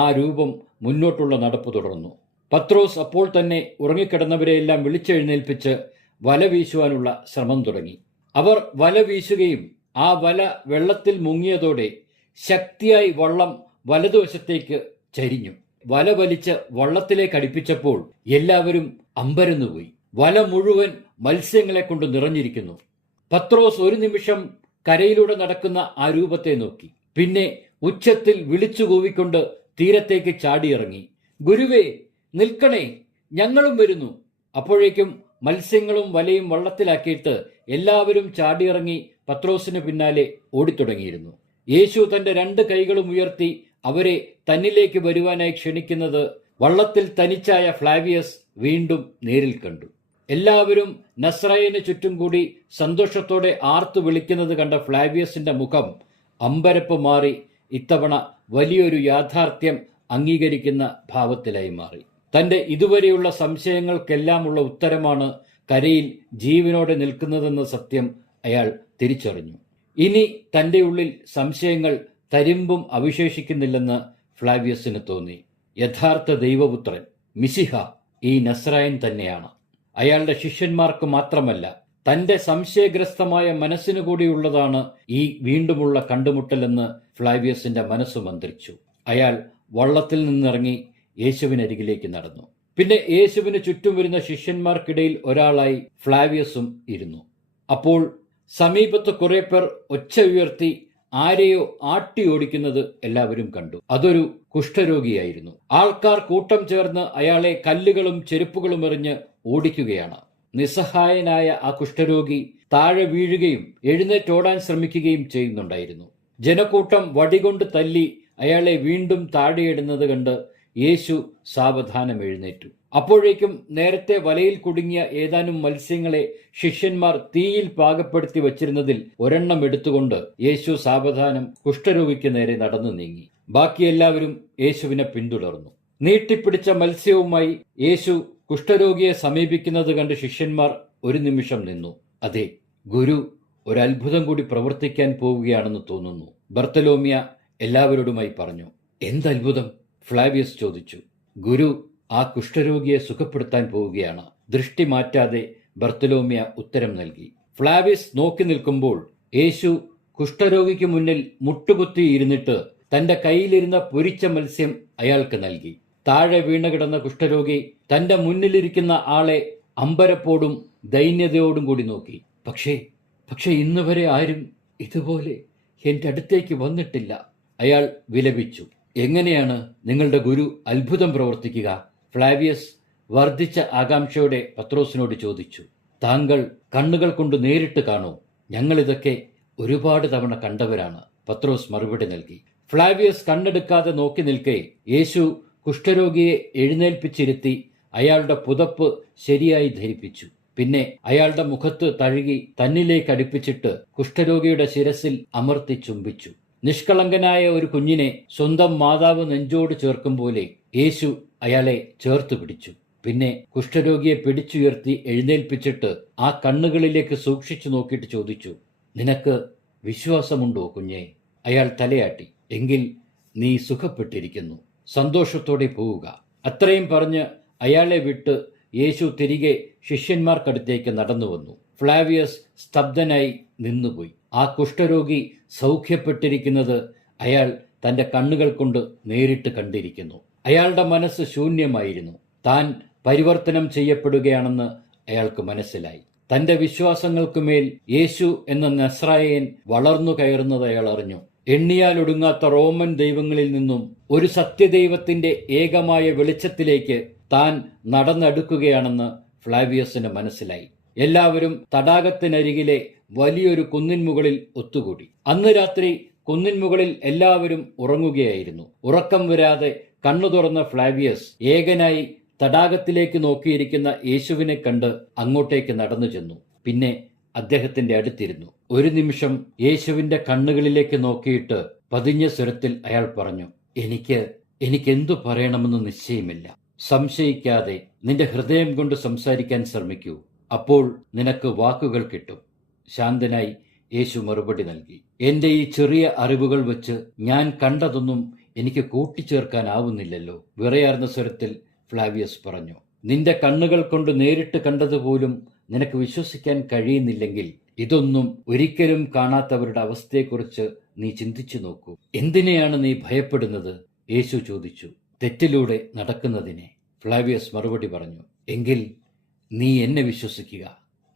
ആ രൂപം മുന്നോട്ടുള്ള നടപ്പ് തുടർന്നു. പത്രോസ് അപ്പോൾ തന്നെ ഉറങ്ങിക്കിടന്നവരെയെല്ലാം വിളിച്ചെഴുന്നേൽപ്പിച്ച് വല വീശുവാനുള്ള ശ്രമം തുടങ്ങി. അവർ വല വീശുകയും ആ വല വെള്ളത്തിൽ മുങ്ങിയതോടെ ശക്തിയായി വള്ളം വലതുവശത്തേക്ക് ചരിഞ്ഞു. വല വലിച്ച് വള്ളത്തിലേക്ക് അടുപ്പിച്ചപ്പോൾ എല്ലാവരും അമ്പരന്നുപോയി. വല മുഴുവൻ മത്സ്യങ്ങളെ കൊണ്ട് നിറഞ്ഞിരിക്കുന്നു. പത്രോസ് ഒരു നിമിഷം കരയിലൂടെ നടക്കുന്ന ആ രൂപത്തെ നോക്കി. പിന്നെ ഉച്ചത്തിൽ വിളിച്ചു കൂവിക്കൊണ്ട് തീരത്തേക്ക് ചാടിയിറങ്ങി. ഗുരുവേ, നിൽക്കണേ, ഞങ്ങളും വരുന്നു. അപ്പോഴേക്കും മത്സ്യങ്ങളും വലയും വള്ളത്തിലാക്കിയിട്ട് എല്ലാവരും ചാടിയിറങ്ങി പത്രോസിന് പിന്നാലെ ഓടിത്തുടങ്ങിയിരുന്നു. യേശു തന്റെ 2 കൈകളും ഉയർത്തി അവരെ തന്നിലേക്ക് വരുവാനായി ക്ഷണിക്കുന്നത് വള്ളത്തിൽ തനിച്ചായ ഫ്ലാവിയസ് വീണ്ടും നേരിൽ കണ്ടു. എല്ലാവരും നസ്രായന് ചുറ്റും കൂടി സന്തോഷത്തോടെ ആർത്തു വിളിക്കുന്നത് കണ്ട ഫ്ലാവിയസിന്റെ മുഖം അമ്പരപ്പ് മാറി ഇത്തവണ വലിയൊരു യാഥാർത്ഥ്യം അംഗീകരിക്കുന്ന ഭാവത്തിലായി മാറി. തന്റെ ഇതുവരെയുള്ള സംശയങ്ങൾക്കെല്ലാമുള്ള ഉത്തരമാണ് കരയിൽ ജീവനോടെ നിൽക്കുന്നതെന്ന സത്യം അയാൾ തിരിച്ചറിഞ്ഞു. ഇനി തന്റെ ഉള്ളിൽ സംശയങ്ങൾ തരിമ്പും അവശേഷിക്കുന്നില്ലെന്ന് ഫ്ലാവിയസിന് തോന്നി. യഥാർത്ഥ ദൈവപുത്രൻ മിശിഹ ഈ നസ്രായൻ തന്നെയാണ്. അയാളുടെ ശിഷ്യന്മാർക്ക് മാത്രമല്ല, തന്റെ സംശയഗ്രസ്തമായ മനസ്സിനു കൂടിയുള്ളതാണ് ഈ വീണ്ടുമുള്ള കണ്ടുമുട്ടലെന്ന് ഫ്ലാവിയസിന്റെ മനസ്സ് മന്ത്രിച്ചു. അയാൾ വള്ളത്തിൽ നിന്നിറങ്ങി യേശുവിനരികിലേക്ക് നടന്നു. പിന്നെ യേശുവിന് ചുറ്റും വരുന്ന ശിഷ്യന്മാർക്കിടയിൽ ഒരാളായി ഫ്ലാവിയസും ഇരുന്നു. അപ്പോൾ സമീപത്ത് കുറെ പേർ ഒച്ച ഉയർത്തി ആരെയോ ആട്ടി ഓടിക്കുന്നത് എല്ലാവരും കണ്ടു. അതൊരു കുഷ്ഠരോഗിയായിരുന്നു. ആൾക്കാർ കൂട്ടം ചേർന്ന് അയാളെ കല്ലുകളും ചെരുപ്പുകളും എറിഞ്ഞ് ഓടിക്കുകയാണ്. നിസ്സഹായനായ ആ കുഷ്ഠരോഗി താഴെ വീഴുകയും എഴുന്നേറ്റോടാൻ ശ്രമിക്കുകയും ചെയ്യുന്നുണ്ടായിരുന്നു. ജനക്കൂട്ടം വടികൊണ്ട് തല്ലി അയാളെ വീണ്ടും താഴെയിടുന്നത് കണ്ട് യേശു സാവധാനം എഴുന്നേറ്റു. അപ്പോഴേക്കും നേരത്തെ വലയിൽ കുടുങ്ങിയ ഏതാനും മത്സ്യങ്ങളെ ശിഷ്യന്മാർ തീയിൽ പാകപ്പെടുത്തി വച്ചിരുന്നതിൽ ഒരെണ്ണം എടുത്തുകൊണ്ട് യേശു സാവധാനം കുഷ്ഠരോഗിക്ക് നേരെ നടന്നു നീങ്ങി. ബാക്കി എല്ലാവരും യേശുവിനെ പിന്തുടർന്നു. നീട്ടിപ്പിടിച്ച മത്സ്യവുമായി യേശു കുഷ്ഠരോഗിയെ സമീപിക്കുന്നത് കണ്ട് ശിഷ്യന്മാർ ഒരു നിമിഷം നിന്നു. അതെ, ഗുരു ഒരത്ഭുതം കൂടി പ്രവർത്തിക്കാൻ പോവുകയാണെന്ന് തോന്നുന്നു, ബർത്തലോമ്യ എല്ലാവരോടുമായി പറഞ്ഞു. എന്തത്ഭുതം? ഫ്ലാവിയസ് ചോദിച്ചു. ഗുരു ആ കുഷ്ഠരോഗിയെ സുഖപ്പെടുത്താൻ പോവുകയാണ്, ദൃഷ്ടി മാറ്റാതെ ബർത്തലോമ്യ ഉത്തരം നൽകി. ഫ്ലാവിയസ് നോക്കി നിൽക്കുമ്പോൾ യേശു കുഷ്ഠരോഗിക്ക് മുന്നിൽ മുട്ടുകുത്തി ഇരുന്നിട്ട് തന്റെ കയ്യിലിരുന്ന പൊരിച്ച മത്സ്യം അയാൾക്ക് നൽകി. താഴെ വീണുകിടന്ന കുഷ്ഠരോഗി തന്റെ മുന്നിലിരിക്കുന്ന ആളെ അമ്പരപ്പോടും ദൈന്യതയോടും കൂടി നോക്കി. പക്ഷേ ഇന്ന് വരെ ആരും ഇതുപോലെ എന്റെ അടുത്തേക്ക് വന്നിട്ടില്ല, അയാൾ വിലപിച്ചു. എങ്ങനെയാണ് നിങ്ങളുടെ ഗുരു അത്ഭുതം പ്രവർത്തിക്കുക? ഫ്ലാവിയസ് വർദ്ധിച്ച ആകാംക്ഷയോടെ പത്രോസിനോട് ചോദിച്ചു. താങ്കൾ കണ്ണുകൾ കൊണ്ട് നേരിട്ട് കാണൂ, ഞങ്ങളിതൊക്കെ ഒരുപാട് തവണ കണ്ടവരാണ്, പത്രോസ് മറുപടി നൽകി. ഫ്ലാവിയസ് കണ്ണെടുക്കാതെ നോക്കി നിൽക്കെ യേശു കുഷ്ഠരോഗിയെ എഴുന്നേൽപ്പിച്ചിരുത്തി അയാളുടെ പുതപ്പ് ശരിയായി ധരിപ്പിച്ചു. പിന്നെ അയാളുടെ മുഖത്ത് തഴുകി തന്നിലേക്ക് അടുപ്പിച്ചിട്ട് കുഷ്ഠരോഗിയുടെ ശിരസിൽ അമർത്തി ചുംബിച്ചു. നിഷ്കളങ്കനായ ഒരു കുഞ്ഞിനെ സ്വന്തം മാതാവ് നെഞ്ചോട് ചേർക്കും പോലെ യേശു അയാളെ ചേർത്ത് പിടിച്ചു. പിന്നെ കുഷ്ഠരോഗിയെ പിടിച്ചുയർത്തി എഴുന്നേൽപ്പിച്ചിട്ട് ആ കണ്ണുകളിലേക്ക് സൂക്ഷിച്ചു നോക്കിയിട്ട് ചോദിച്ചു, നിനക്ക് വിശ്വാസമുണ്ടോ കുഞ്ഞെ? അയാൾ തലയാട്ടി. എങ്കിൽ നീ സുഖപ്പെട്ടിരിക്കുന്നു, സന്തോഷത്തോടെ പോവുക. അത്രയും പറഞ്ഞ് അയാളെ വിട്ട് യേശു തിരികെ ശിഷ്യന്മാർക്കടുത്തേക്ക് നടന്നു വന്നു. ഫ്ലാവിയസ് സ്തബ്ധനായി നിന്നുപോയി. ആ കുഷ്ഠരോഗി സൗഖ്യപ്പെട്ടിരിക്കുന്നത് അയാൾ തന്റെ കണ്ണുകൾ കൊണ്ട് നേരിട്ട് കണ്ടിരിക്കുന്നു. അയാളുടെ മനസ്സ് ശൂന്യമായിരുന്നു. താൻ പരിവർത്തനം ചെയ്യപ്പെടുകയാണെന്ന് അയാൾക്ക് മനസ്സിലായി. തന്റെ വിശ്വാസങ്ങൾക്കുമേൽ യേശു എന്ന നസ്രായൻ വളർന്നു കയറുന്നത് അയാൾ അറിഞ്ഞു. എണ്ണിയാലൊടുങ്ങാത്ത റോമൻ ദൈവങ്ങളിൽ നിന്നും ഒരു സത്യദൈവത്തിന്റെ ഏകമായ വെളിച്ചത്തിലേക്ക് താൻ നടന്നെടുക്കുകയാണെന്ന് ഫ്ലാവിയസിന് മനസ്സിലായി. എല്ലാവരും തടാകത്തിനരികിലെ വലിയൊരു കുന്നിൻ മുകളിൽ ഒത്തുകൂടി. അന്ന് രാത്രി കുന്നിൻ മുകളിൽ എല്ലാവരും ഉറങ്ങുകയായിരുന്നു. ഉറക്കം വരാതെ കണ്ണു തുറന്ന ഫ്ലാവിയസ് ഏകനായി തടാകത്തിലേക്ക് നോക്കിയിരിക്കുന്ന യേശുവിനെ കണ്ട് അങ്ങോട്ടേക്ക് നടന്നു ചെന്നു. പിന്നെ അദ്ദേഹത്തിന്റെ അടുത്തിരുന്നു. ഒരു നിമിഷം യേശുവിന്റെ കണ്ണുകളിലേക്ക് നോക്കിയിട്ട് പതിഞ്ഞ സ്വരത്തിൽ അയാൾ പറഞ്ഞു, എനിക്കെന്തു പറയണമെന്ന് നിശ്ചയമില്ല. സംശയിക്കാതെ നിന്റെ ഹൃദയം കൊണ്ട് സംസാരിക്കാൻ ശ്രമിക്കൂ, അപ്പോൾ നിനക്ക് വാക്കുകൾ കിട്ടും. ശാന്തനായി യേശു മറുപടി നൽകി. എന്റെ ഈ ചെറിയ അറിവുകൾ വെച്ച് ഞാൻ കണ്ടതൊന്നും എനിക്ക് കൂട്ടിച്ചേർക്കാനാവുന്നില്ലല്ലോ. വിറയാർന്ന സ്വരത്തിൽ ഫ്ലാവിയസ് പറഞ്ഞു. നിന്റെ കണ്ണുകൾ കൊണ്ട് നേരിട്ട് കണ്ടതുപോലും നിനക്ക് വിശ്വസിക്കാൻ കഴിയുന്നില്ലെങ്കിൽ ഇതൊന്നും ഒരിക്കലും കാണാത്തവരുടെ അവസ്ഥയെക്കുറിച്ച് നീ ചിന്തിച്ചു നോക്കൂ. എന്തിനെയാണ് നീ ഭയപ്പെടുന്നത്? യേശു ചോദിച്ചു. തെറ്റിലൂടെ നടക്കുന്നതിനെ. ഫ്ലാവിയസ് മറുപടി പറഞ്ഞു. എങ്കിൽ നീ എന്നെ വിശ്വസിക്കുക,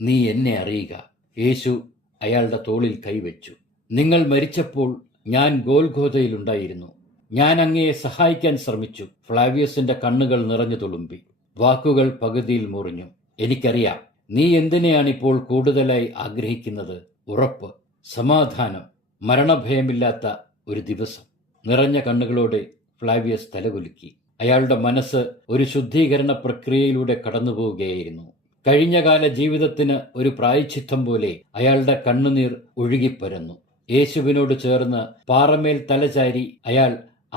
നീ എന്നെ അറിയുക. യേശു അയാളുടെ തോളിൽ കൈവച്ചു. നിങ്ങൾ മരിച്ചപ്പോൾ ഞാൻ ഗോൽഗോഥയിലുണ്ടായിരുന്നു. ഞാൻ അങ്ങയെ സഹായിക്കാൻ ശ്രമിച്ചു. ഫ്ലാവിയസിന്റെ കണ്ണുകൾ നിറഞ്ഞു തുളുമ്പി. വാക്കുകൾ പകുതിയിൽ മുറിഞ്ഞു. എനിക്കറിയാം, നീ എന്തിനെയാണിപ്പോൾ കൂടുതലായി ആഗ്രഹിക്കുന്നത്? ഉറപ്പ്, സമാധാനം, മരണഭയമില്ലാത്ത ഒരു ദിവസം. നിറഞ്ഞ കണ്ണുകളോടെ ഫ്ലാവിയസ് തലകുലുക്കി. അയാളുടെ മനസ്സ് ഒരു ശുദ്ധീകരണ പ്രക്രിയയിലൂടെ കടന്നുപോവുകയായിരുന്നു. കഴിഞ്ഞകാല ജീവിതത്തിന് ഒരു പ്രായശ്ചിത്തം പോലെ അയാളുടെ കണ്ണുനീർ ഒഴുകിപ്പരന്നു. യേശുവിനോട് ചേർന്ന് പാറമേൽ തലചാരി അയാൾ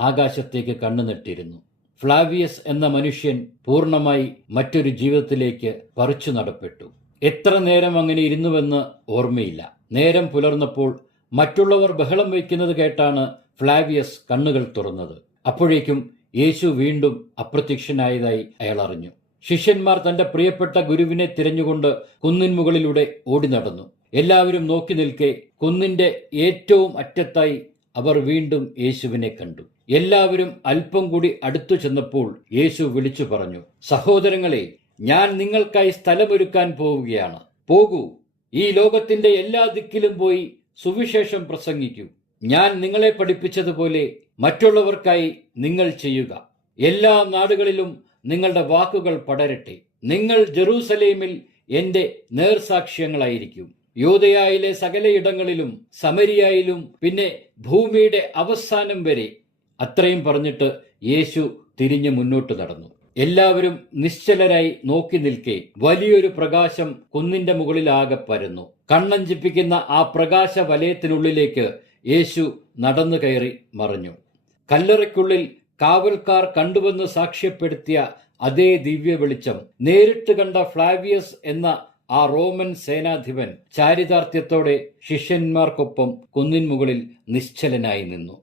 ആകാശത്തേക്ക് കണ്ണുനെട്ടിരുന്നു. ഫ്ലാവിയസ് എന്ന മനുഷ്യൻ പൂർണ്ണമായി മറ്റൊരു ജീവിതത്തിലേക്ക് പറിച്ചു നടപ്പെട്ടു. എത്ര നേരം അങ്ങനെ ഇരുന്നുവെന്ന് ഓർമ്മയില്ല. നേരം പുലർന്നപ്പോൾ മറ്റുള്ളവർ ബഹളം വയ്ക്കുന്നത് കേട്ടാണ് ഫ്ലാവിയസ് കണ്ണുകൾ തുറന്നത്. അപ്പോഴേക്കും യേശു വീണ്ടും അപ്രത്യക്ഷനായതായി അയാൾ അറിഞ്ഞു. ശിഷ്യന്മാർ തന്റെ പ്രിയപ്പെട്ട ഗുരുവിനെ തിരഞ്ഞുകൊണ്ട് കുന്നിൻ മുകളിലൂടെ ഓടി നടന്നു. എല്ലാവരും നോക്കി നിൽക്കെ കുന്നിന്റെ ഏറ്റവും അറ്റത്തായി അവർ വീണ്ടും യേശുവിനെ കണ്ടു. എല്ലാവരും അല്പം കൂടി അടുത്തു ചെന്നപ്പോൾ യേശു വിളിച്ചു പറഞ്ഞു, സഹോദരങ്ങളെ, ഞാൻ നിങ്ങൾക്കായി സ്ഥലമൊരുക്കാൻ പോവുകയാണ്. പോകൂ, ഈ ലോകത്തിന്റെ എല്ലാ ദിക്കിലും പോയി സുവിശേഷം പ്രസംഗിക്കൂ. ഞാൻ നിങ്ങളെ പഠിപ്പിച്ചതുപോലെ മറ്റുള്ളവർക്കായി നിങ്ങൾ ചെയ്യുക. എല്ലാ നാടുകളിലും നിങ്ങളുടെ വാക്കുകൾ പടരട്ടെ. നിങ്ങൾ ജെറൂസലേമിൽ എന്റെ നേർസാക്ഷ്യങ്ങളായിരിക്കും. യൂദയായിലെ സകലയിടങ്ങളിലും സമരിയായിലും പിന്നെ ഭൂമിയുടെ അവസാനം വരെ. അത്രയും പറഞ്ഞിട്ട് യേശു തിരിഞ്ഞു മുന്നോട്ട് നടന്നു. എല്ലാവരും നിശ്ചലരായി നോക്കി നിൽക്കെ വലിയൊരു പ്രകാശം കുന്നിന്റെ മുകളിലാകെ പരന്നു. കണ്ണഞ്ചിപ്പിക്കുന്ന ആ പ്രകാശ വലയത്തിനുള്ളിലേക്ക് യേശു നടന്നു കയറി മറഞ്ഞു. കല്ലറയ്ക്കുള്ളിൽ കാവൽക്കാർ കണ്ടുവെന്ന് സാക്ഷ്യപ്പെടുത്തിയ അതേ ദിവ്യ വെളിച്ചം നേരിട്ട് കണ്ട ഫ്ലാവിയസ് എന്ന ആ റോമൻ സേനാധിപൻ ചാരിതാർത്ഥ്യത്തോടെ ശിഷ്യന്മാർക്കൊപ്പം കുന്നിൻ മുകളിൽ നിശ്ചലനായി നിന്നു.